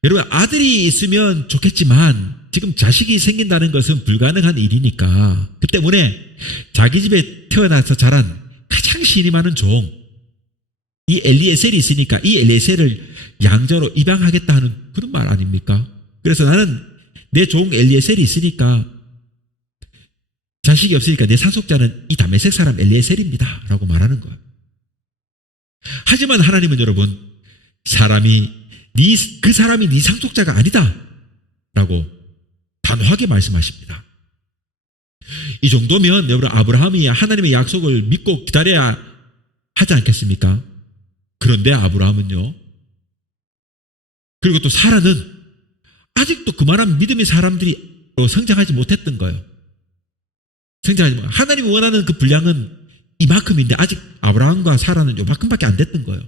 여러분 아들이 있으면 좋겠지만 지금 자식이 생긴다는 것은 불가능한 일이니까 그 때문에 자기 집에 태어나서 자란 가장 신이 많은 종 이 엘리에셀이 있으니까 이 엘리에셀을 양자로 입양하겠다 하는 그런 말 아닙니까? 그래서 나는 내 종 엘리에셀이 있으니까 자식이 없으니까 내 상속자는 이 다메섹 사람 엘리에셀입니다 라고 말하는 거예요. 하지만 하나님은 여러분 그 사람이 네 상속자가 아니다 라고 단호하게 말씀하십니다. 이 정도면 여러분 아브라함이 하나님의 약속을 믿고 기다려야 하지 않겠습니까? 그런데 아브라함은요, 그리고 또 사라는 아직도 그만한 믿음의 사람들이 성장하지 못했던 거예요. 하나님이 원하는 그 분량은 이만큼인데 아직 아브라함과 사라는 요만큼밖에 안 됐던 거예요.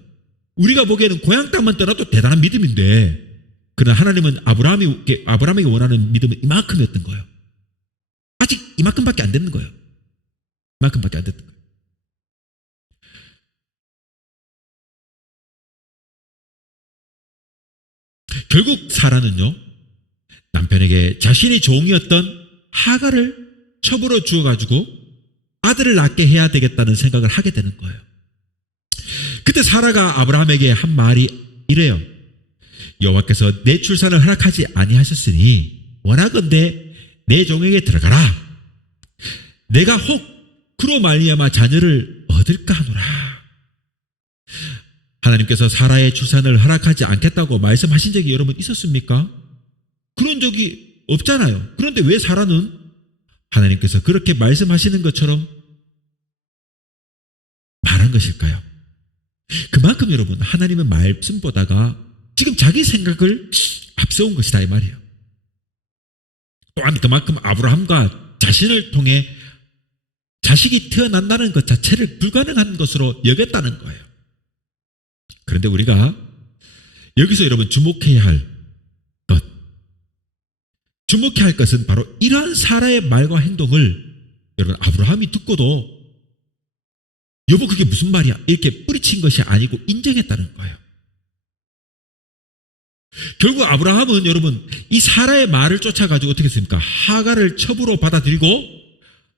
우리가 보기에는 고향 땅만 떠나도 대단한 믿음인데 그러나 하나님은 아브라함에게 원하는 믿음은 이만큼이었던 거예요. 아직 이만큼밖에 안 됐는 거예요. 이만큼밖에 안 됐던 거예요. 결국 사라는요, 남편에게 자신이 종이었던 하갈을 첩으로 주어가지고 아들을 낳게 해야 되겠다는 생각을 하게 되는 거예요. 그때 사라가 아브라함에게 한 말이 이래요. 여호와께서 내 출산을 허락하지 아니하셨으니 원하건대 내 종에게 들어가라. 내가 혹 그로 말미암아 자녀를 얻을까 하노라. 하나님께서 사라의 출산을 허락하지 않겠다고 말씀하신 적이 여러분 있었습니까? 그런 적이 없잖아요. 그런데 왜 사라는 하나님께서 그렇게 말씀하시는 것처럼 말한 것일까요? 그만큼 여러분 하나님의 말씀보다가 지금 자기 생각을 앞세운 것이다 이 말이에요. 또한 그만큼 아브라함과 자신을 통해 자식이 태어난다는 것 자체를 불가능한 것으로 여겼다는 거예요. 그런데 우리가 여기서 여러분 주목해야 할 것은 바로 이러한 사라의 말과 행동을 여러분 아브라함이 듣고도 여보 그게 무슨 말이야 이렇게 뿌리친 것이 아니고 인정했다는 거예요. 결국 아브라함은 여러분 이 사라의 말을 쫓아가지고 어떻게 했습니까? 하갈을 첩으로 받아들이고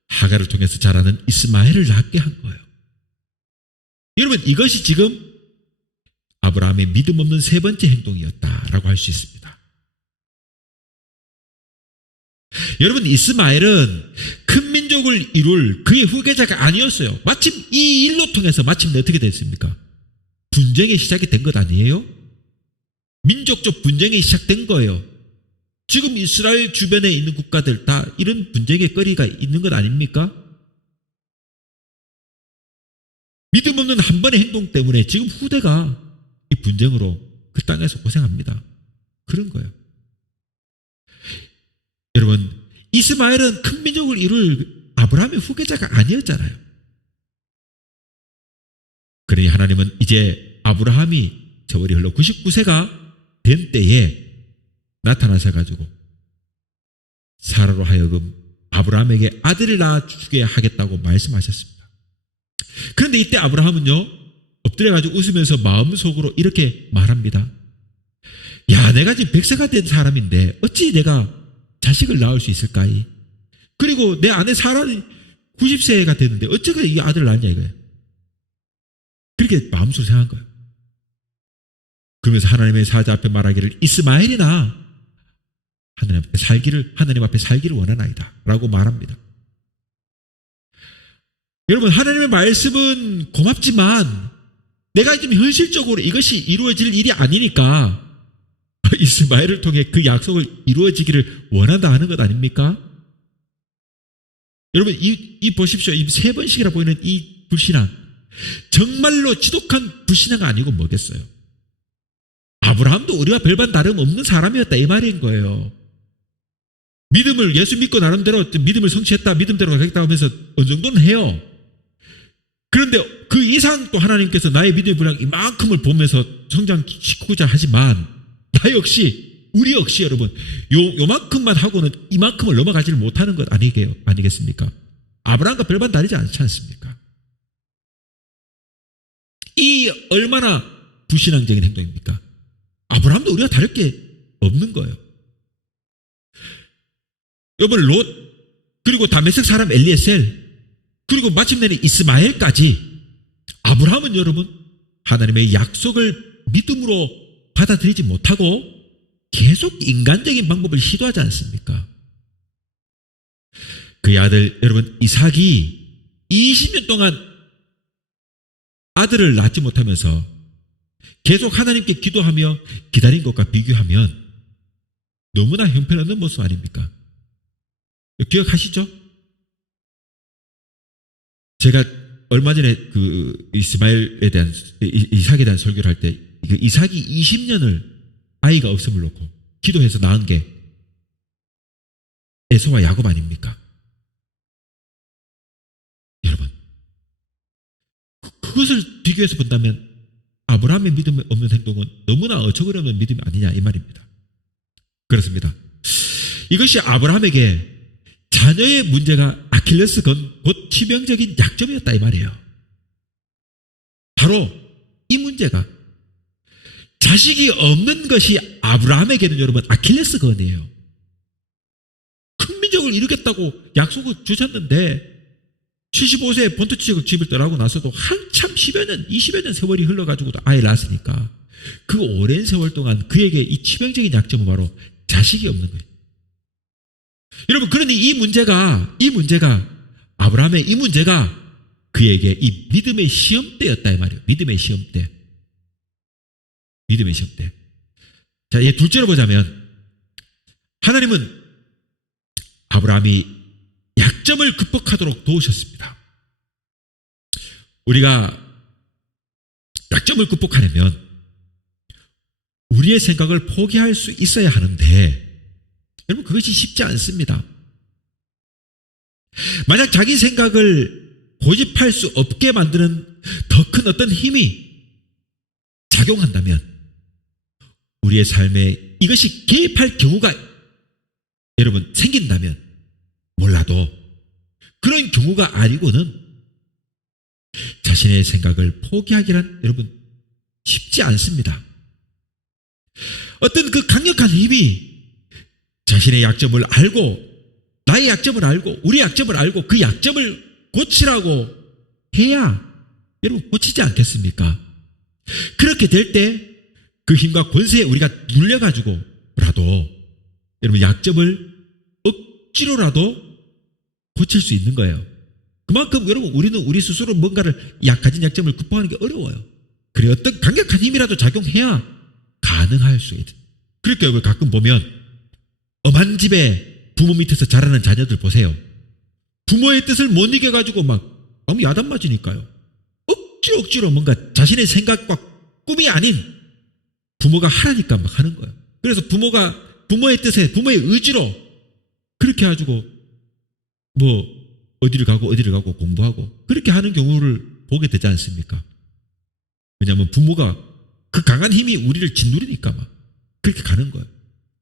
하갈을 통해서 자라는 이스마엘을 낳게 한 거예요. 여러분 이것이 지금 아브라함의 믿음 없는 세 번째 행동이었다라고 할 수 있습니다. 여러분 이스마엘은 큰 민족을 이룰 그의 후계자가 아니었어요. 마침 이 일로 통해서 마침내 어떻게 됐습니까? 분쟁이 시작이 된 것 아니에요? 민족적 분쟁이 시작된 거예요. 지금 이스라엘 주변에 있는 국가들 다 이런 분쟁의 거리가 있는 것 아닙니까? 믿음 없는 한 번의 행동 때문에 지금 후대가 이 분쟁으로 그 땅에서 고생합니다. 그런 거예요. 여러분 이스마엘은 큰 민족을 이룰 아브라함의 후계자가 아니었잖아요. 그러니 하나님은 이제 아브라함이 세월이 흘러 99세가 된 때에 나타나셔가지고 사라로 하여금 아브라함에게 아들을 낳아주게 하겠다고 말씀하셨습니다. 그런데 이때 아브라함은요 엎드려가지고 웃으면서 마음속으로 이렇게 말합니다. 야 내가 지금 100세가 된 사람인데 어찌 내가 자식을 낳을 수 있을까이? 그리고 내 아내 사라는 90세가 됐는데 어쩌게 이 아들을 낳냐 이거예요. 그렇게 마음속으로 생각한 거예요. 그러면서 하나님의 사자 앞에 말하기를 이스마엘이나 하나님 앞에 살기를 원하나이다 라고 말합니다. 여러분, 하나님의 말씀은 고맙지만 내가 좀 현실적으로 이것이 이루어질 일이 아니니까 이스마엘을 통해 그 약속을 이루어지기를 원한다 하는 것 아닙니까? 여러분, 이 보십시오. 이 3번씩이나 보이는 이 불신앙, 정말로 지독한 불신앙이 아니고 뭐겠어요? 아브라함도 우리와 별반 다름없는 사람이었다 이 말인 거예요. 믿음을 예수 믿고 나름대로 믿음을 성취했다, 믿음대로 가겠다 하면서 어느 정도는 해요. 그런데 그 이상 또 하나님께서 나의 믿음의 분량 이만큼을 보면서 성장시키고자 하지만 우리 역시 여러분 요만큼만 하고는 이만큼을 넘어가지를 못하는 것 아니겠습니까? 아브라함과 별반 다르지 않지 않습니까? 이 얼마나 불신앙적인 행동입니까? 아브라함도 우리가 다를 게 없는 거예요. 여러분, 롯, 그리고 다메섹 사람 엘리에셀, 그리고 마침내는 이스마엘까지 아브라함은 여러분 하나님의 약속을 믿음으로 받아들이지 못하고 계속 인간적인 방법을 시도하지 않습니까? 그의 아들 여러분 이삭이 20년 동안 아들을 낳지 못하면서 계속 하나님께 기도하며 기다린 것과 비교하면 너무나 형편없는 모습 아닙니까? 기억하시죠? 제가 얼마 전에 그 이스마엘에 대한 이삭에 대한 설교를 할 때 이삭이 20년을 아이가 없음을 놓고 기도해서 낳은 게 에서와 야곱 아닙니까? 여러분, 그것을 비교해서 본다면 아브라함의 믿음 없는 행동은 너무나 어처구니없는 믿음이 아니냐 이 말입니다. 그렇습니다. 이것이 아브라함에게 자녀의 문제가 아킬레스건 곧 치명적인 약점이었다 이 말이에요. 바로 이 문제가 자식이 없는 것이 아브라함에게는 여러분 아킬레스건이에요. 큰 민족을 이루겠다고 약속을 주셨는데 75세에 본토 집을 떠나고 나서도 한참 10여 년, 20여 년 세월이 흘러가지고도 아이를 낳았으니까 그 오랜 세월 동안 그에게 이 치명적인 약점은 바로 자식이 없는 거예요. 여러분, 그러니 이 문제가 아브라함의 이 문제가 그에게 이 믿음의 시험대였다 이 말이에요. 믿음의 시험대. 자, 둘째로 보자면 하나님은 아브라함이 약점을 극복하도록 도우셨습니다. 우리가 약점을 극복하려면 우리의 생각을 포기할 수 있어야 하는데 여러분 그것이 쉽지 않습니다. 만약 자기 생각을 고집할 수 없게 만드는 더 큰 어떤 힘이 작용한다면 우리의 삶에 이것이 개입할 경우가 여러분 생긴다면 몰라도 그런 경우가 아니고는 자신의 생각을 포기하기란 여러분 쉽지 않습니다. 어떤 그 강력한 힘이 자신의 약점을 알고 나의 약점을 알고 우리 약점을 알고 그 약점을 고치라고 해야 여러분 고치지 않겠습니까? 그렇게 될 때 그 힘과 권세에 우리가 눌려가지고라도 여러분 약점을 억지로라도 고칠 수 있는 거예요. 그만큼 여러분 우리는 우리 스스로 뭔가를 가진 약점을 극복하는 게 어려워요. 그래 어떤 강력한 힘이라도 작용해야 가능할 수 있다. 그러니까 여러분 가끔 보면 엄한 집에 부모 밑에서 자라는 자녀들 보세요. 부모의 뜻을 못 이겨가지고 막 너무 야단 맞으니까요. 억지로 뭔가 자신의 생각과 꿈이 아닌 부모가 하라니까 막 하는 거예요. 그래서 부모가 부모의 뜻에 부모의 의지로 그렇게 해가지고 뭐 어디를 가고 공부하고 그렇게 하는 경우를 보게 되지 않습니까? 왜냐하면 부모가 그 강한 힘이 우리를 짓누르니까 막 그렇게 가는 거예요.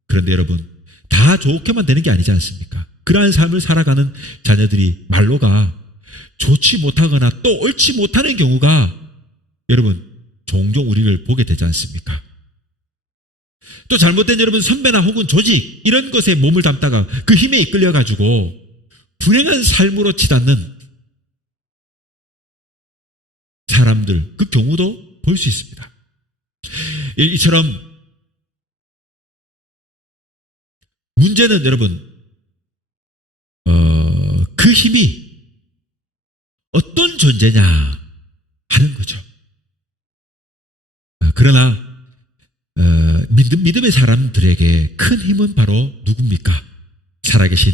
그런데 여러분 다 좋게만 되는 게 아니지 않습니까? 그러한 삶을 살아가는 자녀들이 말로가 좋지 못하거나 또 옳지 못하는 경우가 여러분 종종 우리를 보게 되지 않습니까? 또 잘못된 여러분 선배나 혹은 조직 이런 것에 몸을 담다가 그 힘에 이끌려가지고 불행한 삶으로 치닫는 사람들, 그 경우도 볼 수 있습니다. 이처럼 문제는 여러분, 그 힘이 어떤 존재냐 하는 거죠. 그러나 믿음의 사람들에게 큰 힘은 바로 누굽니까? 살아계신,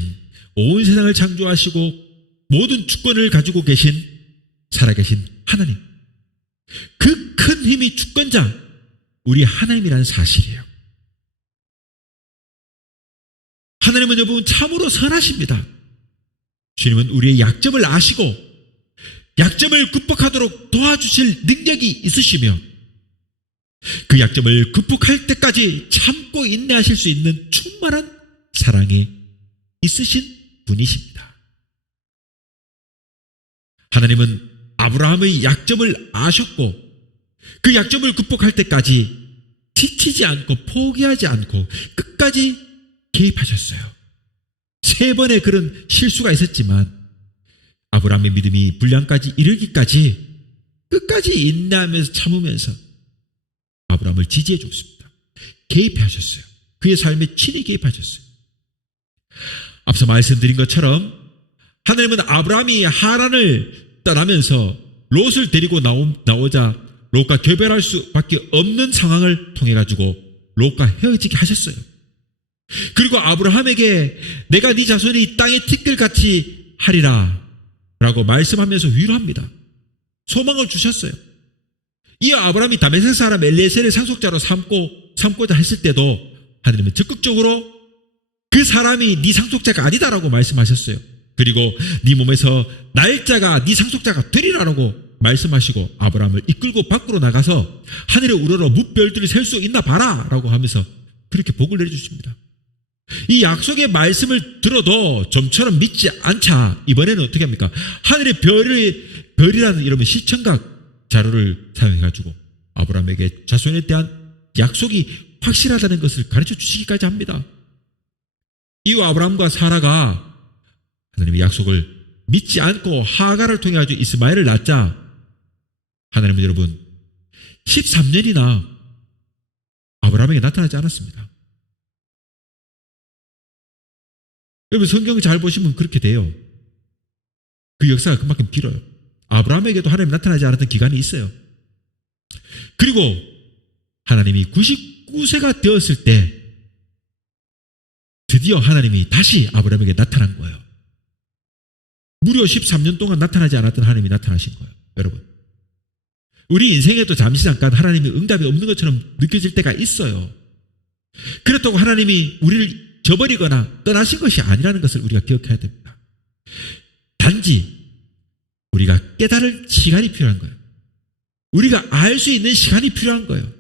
온 세상을 창조하시고 모든 주권을 가지고 계신 살아계신 하나님, 그 큰 힘이 주권자 우리 하나님이라는 사실이에요. 하나님은 여러분 참으로 선하십니다. 주님은 우리의 약점을 아시고 약점을 극복하도록 도와주실 능력이 있으시며 그 약점을 극복할 때까지 참고 인내하실 수 있는 충만한 사랑이 있으신 분이십니다. 하나님은 아브라함의 약점을 아셨고 그 약점을 극복할 때까지 지치지 않고 포기하지 않고 끝까지 개입하셨어요. 3번의 그런 실수가 있었지만 아브라함의 믿음이 분량까지 이르기까지 끝까지 인내하면서 참으면서 아브라함을 지지해 줬습니다. 개입하셨어요. 그의 삶에 친히 개입하셨어요. 앞서 말씀드린 것처럼 하나님은 아브라함이 하란을 떠나면서 롯을 데리고 나오자 롯과 교별할 수밖에 없는 상황을 통해 가지고 롯과 헤어지게 하셨어요. 그리고 아브라함에게 내가 네 자손이 땅의 티끌같이 하리라 라고 말씀하면서 위로합니다. 소망을 주셨어요. 이 아브라함이 다메섹 사람 엘리에셀을 상속자로 삼고자 했을 때도 하나님은 적극적으로 그 사람이 네 상속자가 아니다라고 말씀하셨어요. 그리고 네 몸에서 날짜가 네 상속자가 되리라라고 말씀하시고 아브라함을 이끌고 밖으로 나가서 하늘에 우러러 무별들을 셀 수 있나 봐라 라고 하면서 그렇게 복을 내려주십니다. 이 약속의 말씀을 들어도 좀처럼 믿지 않자 이번에는 어떻게 합니까? 하늘의 별이라는 이름의 시청각 자료를 사용해가지고 아브라함에게 자손에 대한 약속이 확실하다는 것을 가르쳐 주시기까지 합니다. 이후 아브라함과 사라가 하나님의 약속을 믿지 않고 하가를 통해 가지고 이스마엘을 낳자 하나님은 여러분 13년이나 아브라함에게 나타나지 않았습니다. 여러분 성경을 잘 보시면 그렇게 돼요. 그 역사가 그만큼 길어요. 아브라함에게도 하나님이 나타나지 않았던 기간이 있어요. 그리고 하나님이 99세가 되었을 때 드디어 하나님이 다시 아브라함에게 나타난 거예요. 무려 13년 동안 나타나지 않았던 하나님이 나타나신 거예요. 여러분, 우리 인생에도 잠시 잠깐 하나님의 응답이 없는 것처럼 느껴질 때가 있어요. 그렇다고 하나님이 우리를 저버리거나 떠나신 것이 아니라는 것을 우리가 기억해야 됩니다. 단지 우리가 깨달을 시간이 필요한 거예요. 우리가 알 수 있는 시간이 필요한 거예요.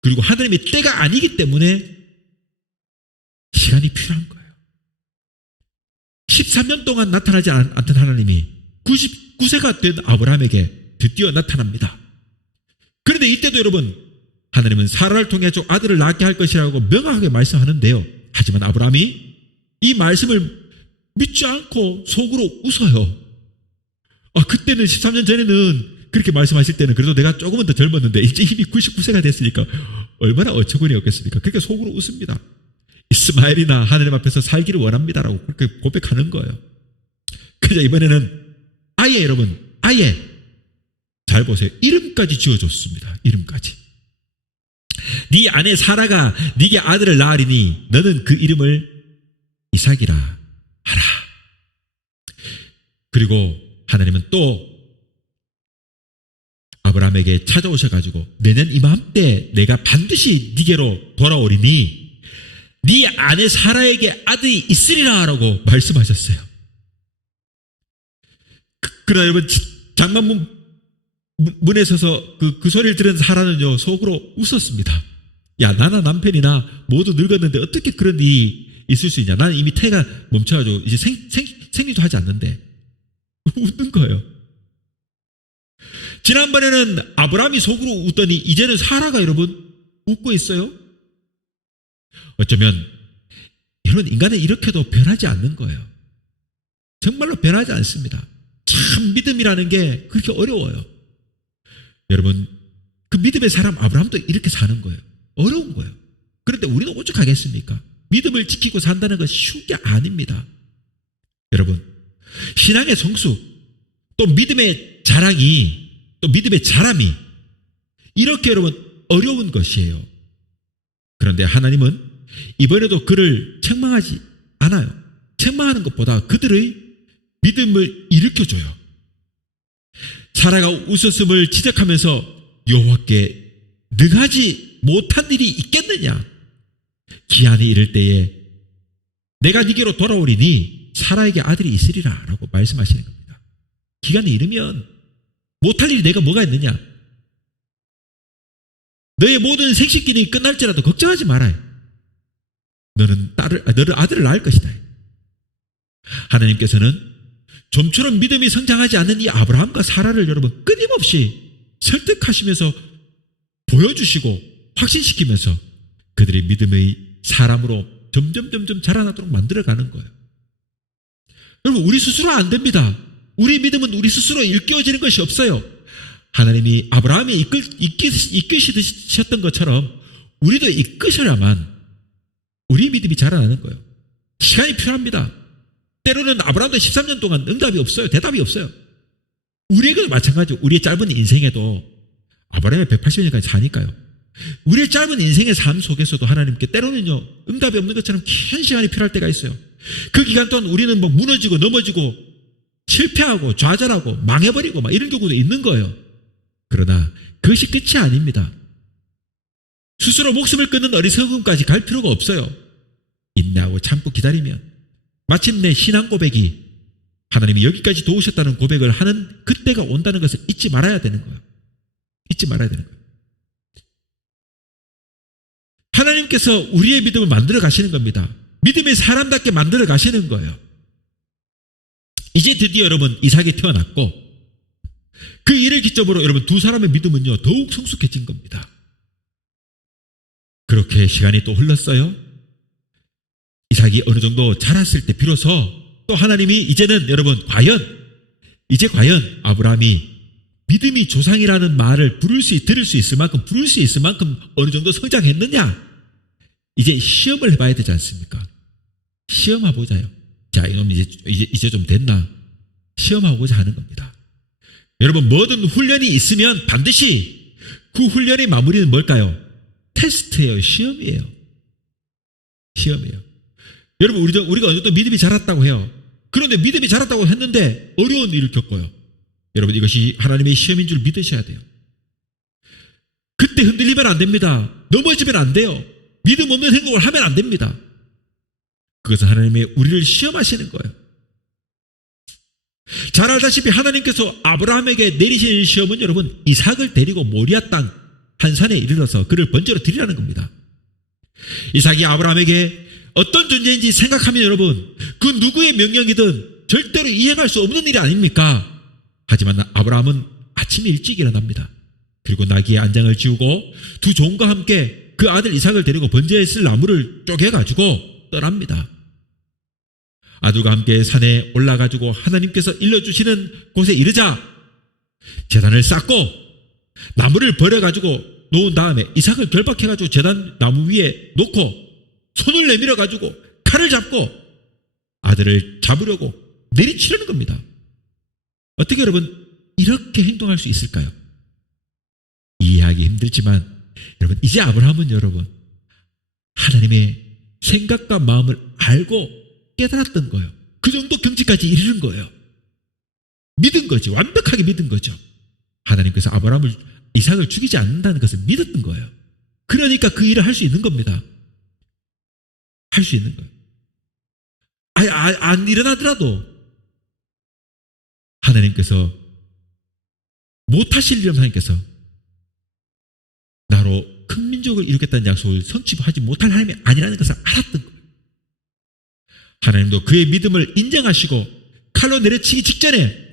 그리고 하나님의 때가 아니기 때문에 시간이 필요한 거예요. 13년 동안 나타나지 않던 하나님이 99세가 된 아브라함에게 드디어 나타납니다. 그런데 이때도 여러분 하나님은 사라를 통해 아들을 낳게 할 것이라고 명확하게 말씀하는데요. 하지만 아브라함이 이 말씀을 믿지 않고 속으로 웃어요. 그때는 13년 전에는 그렇게 말씀하실 때는 그래도 내가 조금은 더 젊었는데 이제 이미 99세가 됐으니까 얼마나 어처구니 없겠습니까? 그렇게 속으로 웃습니다. 이스마엘이나 하나님 앞에서 살기를 원합니다라고 그렇게 고백하는 거예요. 그래서 이번에는 아예 잘 보세요. 이름까지 지어줬습니다. 이름까지. 네 아내 사라가 네게 아들을 낳으리니 너는 그 이름을 이삭이라 하라. 그리고 하나님은 또 아브라함에게 찾아오셔가지고 내년 이맘때 내가 반드시 네게로 돌아오리니 네 아내 사라에게 아들이 있으리라 라고 말씀하셨어요. 그러나 여러분 장막문에 서서 그 소리를 들은 사라는요 속으로 웃었습니다. 야, 나나 남편이나 모두 늙었는데 어떻게 그런 일이 있을 수 있냐. 나는 이미 태가 멈춰가지고 이제 생리도 하지 않는데 웃는 거예요. 지난번에는 아브라함이 속으로 웃더니 이제는 사라가 여러분 웃고 있어요. 어쩌면 여러분 인간은 이렇게도 변하지 않는 거예요. 정말로 변하지 않습니다. 참 믿음이라는 게 그렇게 어려워요. 여러분, 그 믿음의 사람 아브라함도 이렇게 사는 거예요. 어려운 거예요. 그런데 우리는 오죽하겠습니까? 믿음을 지키고 산다는 것이 쉬운 게 아닙니다. 여러분, 신앙의 성숙, 또 믿음의 자랑이, 또 믿음의 자람이 이렇게 여러분 어려운 것이에요. 그런데 하나님은 이번에도 그를 책망하지 않아요. 책망하는 것보다 그들의 믿음을 일으켜줘요. 사라가 웃었음을 지적하면서 여호와께 능하지 못한 일이 있겠느냐? 기한이 이를 때에 내가 네게로 돌아오리니 사라에게 아들이 있으리라 라고 말씀하시는 겁니다. 기간이 이르면 못할 일이 내가 뭐가 있느냐? 너의 모든 생식기능이 끝날지라도 걱정하지 말아요. 너는 아들을 낳을 것이다. 하나님께서는 좀처럼 믿음이 성장하지 않는 이 아브라함과 사라를 여러분 끊임없이 설득하시면서 보여주시고 확신시키면서 그들의 믿음의 사람으로 점점 자라나도록 만들어가는 거예요. 여러분, 우리 스스로 안 됩니다. 우리 믿음은 우리 스스로 일깨워지는 것이 없어요. 하나님이 아브라함이 이끄시셨던 것처럼 우리도 이끄셔야만 우리 믿음이 자라나는 거예요. 시간이 필요합니다. 때로는 아브라함도 13년 동안 응답이 없어요. 대답이 없어요. 우리에게도 마찬가지로 우리의 짧은 인생에도 아브라함이 180년까지 사니까요. 우리의 짧은 인생의 삶 속에서도 하나님께 때로는요 응답이 없는 것처럼 긴 시간이 필요할 때가 있어요. 그 기간 동안 우리는 뭐 무너지고 넘어지고 실패하고 좌절하고 망해버리고 막 이런 경우도 있는 거예요. 그러나 그것이 끝이 아닙니다. 스스로 목숨을 끊는 어리석음까지 갈 필요가 없어요. 인내하고 참고 기다리면 마침내 신앙 고백이 하나님이 여기까지 도우셨다는 고백을 하는 그때가 온다는 것을 잊지 말아야 되는 거예요. 잊지 말아야 되는 거예요. 하나님께서 우리의 믿음을 만들어 가시는 겁니다. 믿음의 사람답게 만들어 가시는 거예요. 이제 드디어 여러분 이삭이 태어났고 그 일을 기점으로 여러분 두 사람의 믿음은요 더욱 성숙해진 겁니다. 그렇게 시간이 또 흘렀어요. 이삭이 어느 정도 자랐을 때 비로소 또 하나님이 이제는 여러분 이제 과연 아브라함이 믿음이 조상이라는 말을 들을 수 있을 만큼 어느 정도 성장했느냐? 이제 시험을 해봐야 되지 않습니까? 시험해보자요. 자, 이놈 이제 좀 됐나? 시험하고자 하는 겁니다. 여러분, 모든 훈련이 있으면 반드시 그 훈련의 마무리는 뭘까요? 테스트예요. 시험이에요. 여러분, 우리가 어느 정도 믿음이 자랐다고 해요. 그런데 믿음이 자랐다고 했는데 어려운 일을 겪어요. 여러분, 이것이 하나님의 시험인 줄 믿으셔야 돼요. 그때 흔들리면 안 됩니다. 넘어지면 안 돼요. 믿음 없는 행동을 하면 안 됩니다. 그것은 하나님의 우리를 시험하시는 거예요. 잘 알다시피 하나님께서 아브라함에게 내리시는 시험은 여러분 이삭을 데리고 모리아 땅 한 산에 이르러서 그를 번제로 드리라는 겁니다. 이삭이 아브라함에게 어떤 존재인지 생각하면 여러분 그 누구의 명령이든 절대로 이행할 수 없는 일이 아닙니까? 하지만 아브라함은 아침에 일찍 일어납니다. 그리고 나귀의 안장을 지우고 두 종과 함께 그 아들 이삭을 데리고 번제에 쓸 나무를 쪼개가지고 떠납니다. 아들과 함께 산에 올라가지고 하나님께서 일러주시는 곳에 이르자 제단을 쌓고 나무를 버려가지고 놓은 다음에 이삭을 결박해가지고 제단 나무 위에 놓고 손을 내밀어가지고 칼을 잡고 아들을 잡으려고 내리치려는 겁니다. 어떻게 여러분 이렇게 행동할 수 있을까요? 이해하기 힘들지만 여러분 이제 아브라함은 여러분 하나님의 생각과 마음을 알고 깨달았던 거예요. 그 정도 경지까지 이르는 거예요. 믿은 거죠. 완벽하게 믿은 거죠. 하나님께서 이삭을 죽이지 않는다는 것을 믿었던 거예요. 그러니까 그 일을 할 수 있는 겁니다. 할 수 있는 거예요. 안 일어나더라도 하나님께서 못하실 일은 하나님께서 나로 큰 민족을 이루겠다는 약속을 성취하지 못할 하나님이 아니라는 것을 알았던 거예요. 하나님도 그의 믿음을 인정하시고 칼로 내려치기 직전에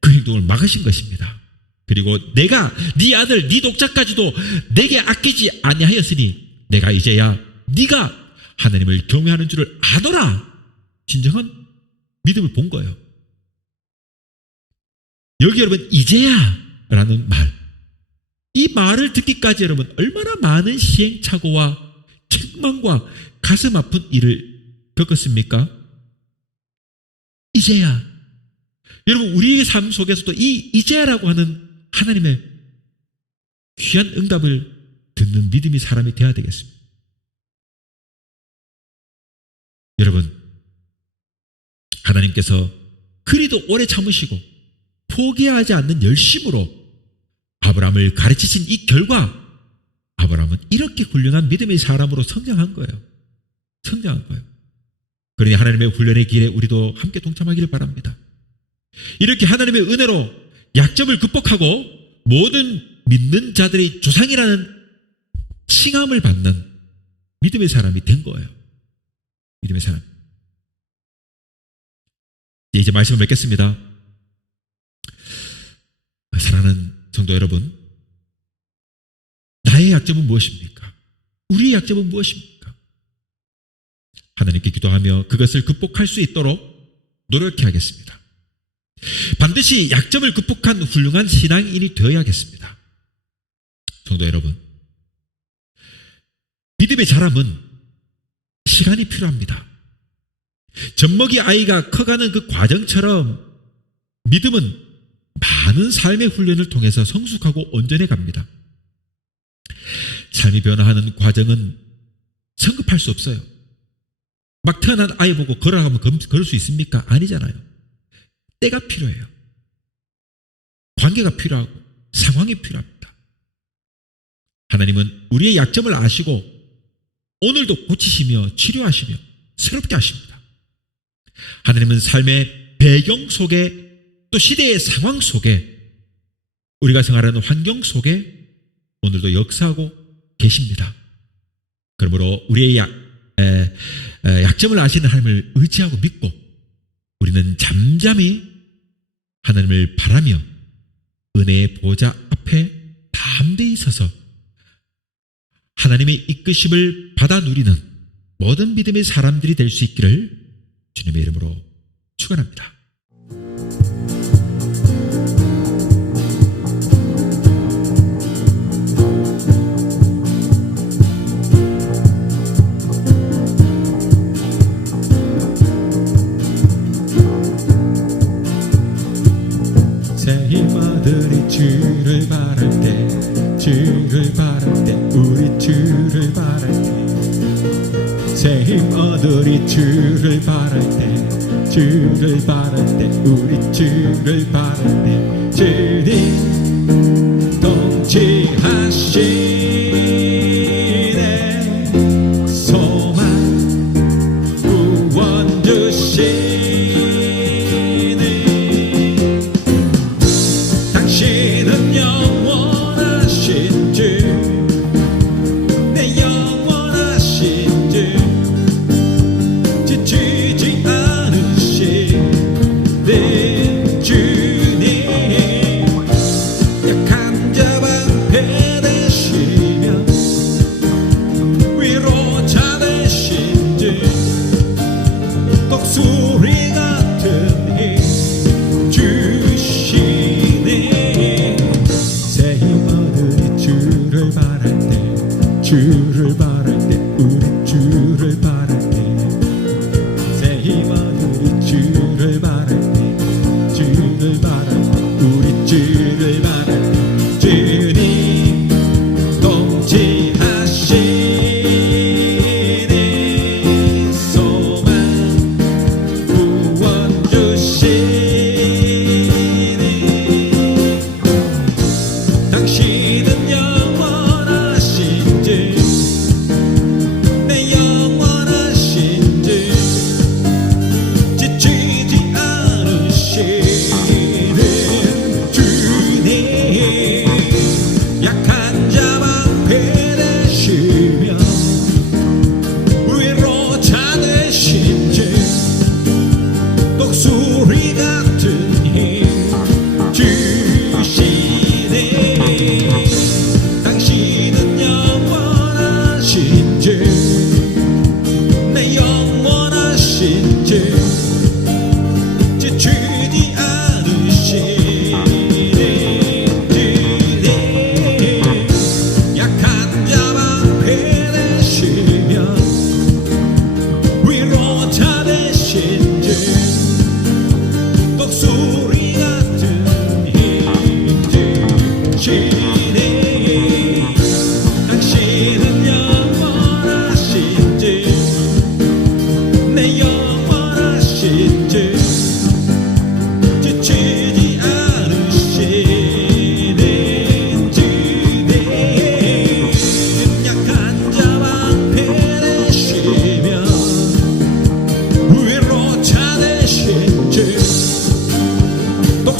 그 행동을 막으신 것입니다. 그리고 내가 네 아들 네 독자까지도 내게 아끼지 아니하였으니 내가 이제야 네가 하나님을 경외하는 줄을 아노라. 진정한 믿음을 본 거예요. 여기 여러분 이제야 라는 말 말을 듣기까지 여러분 얼마나 많은 시행착오와 책망과 가슴 아픈 일을 겪었습니까? 이제야 여러분 우리의 삶 속에서도 이 이제야라고 하는 하나님의 귀한 응답을 듣는 믿음이 사람이 되어야 되겠습니다. 여러분 하나님께서 그리도 오래 참으시고 포기하지 않는 열심으로 아브라함을 가르치신 이 결과 아브라함은 이렇게 훌륭한 믿음의 사람으로 성장한 거예요. 성장한 거예요. 그러니 하나님의 훈련의 길에 우리도 함께 동참하기를 바랍니다. 이렇게 하나님의 은혜로 약점을 극복하고 모든 믿는 자들의 조상이라는 칭함을 받는 믿음의 사람이 된 거예요. 믿음의 사람. 이제 말씀을 맺겠습니다. 사랑하는 성도 여러분, 나의 약점은 무엇입니까? 우리의 약점은 무엇입니까? 하나님께 기도하며 그것을 극복할 수 있도록 노력해야겠습니다. 반드시 약점을 극복한 훌륭한 신앙인이 되어야겠습니다. 성도 여러분, 믿음의 자람은 시간이 필요합니다. 젖먹이 아이가 커가는 그 과정처럼 믿음은 많은 삶의 훈련을 통해서 성숙하고 온전해 갑니다. 삶이 변화하는 과정은 성급할 수 없어요. 막 태어난 아이 보고 걸어가면 걸을 수 있습니까? 아니잖아요. 때가 필요해요. 관계가 필요하고 상황이 필요합니다. 하나님은 우리의 약점을 아시고 오늘도 고치시며 치료하시며 새롭게 하십니다. 하나님은 삶의 배경 속에 또 시대의 상황 속에 우리가 생활하는 환경 속에 오늘도 역사하고 계십니다. 그러므로 우리의 약점을 아시는 하나님을 의지하고 믿고 우리는 잠잠히 하나님을 바라며 은혜의 보좌 앞에 담대히 서서 하나님의 이끄심을 받아 누리는 모든 믿음의 사람들이 될 수 있기를 주님의 이름으로 축원합니다. 새 힘아들이 주를 바랄 때 주를 바랄 때 우리 주를 바랄 때 새 힘아들이 주를 바랄 때 주를 바랄 때 우리 주를 바랄 때 주님 통치하시네 소망 구원 주시네 당신은 영원하신 주 내 영원하신 주 지치지 않으신 내 주님 약한 자 방패 되시며 위로자 되신 주 독수리 같은 힘 주시네 새 힘아들이 주를 바랄 때 주를 바랄 때 우리 주를 바랄 때 새 힘아들이 주를 바랄 때 주를 바랄 때 우리 주를 바랄 때 주님 통치하시네 소망 구원 주시네 당신은 영원하신 주 내 영원하신 주 지치지 않으신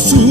수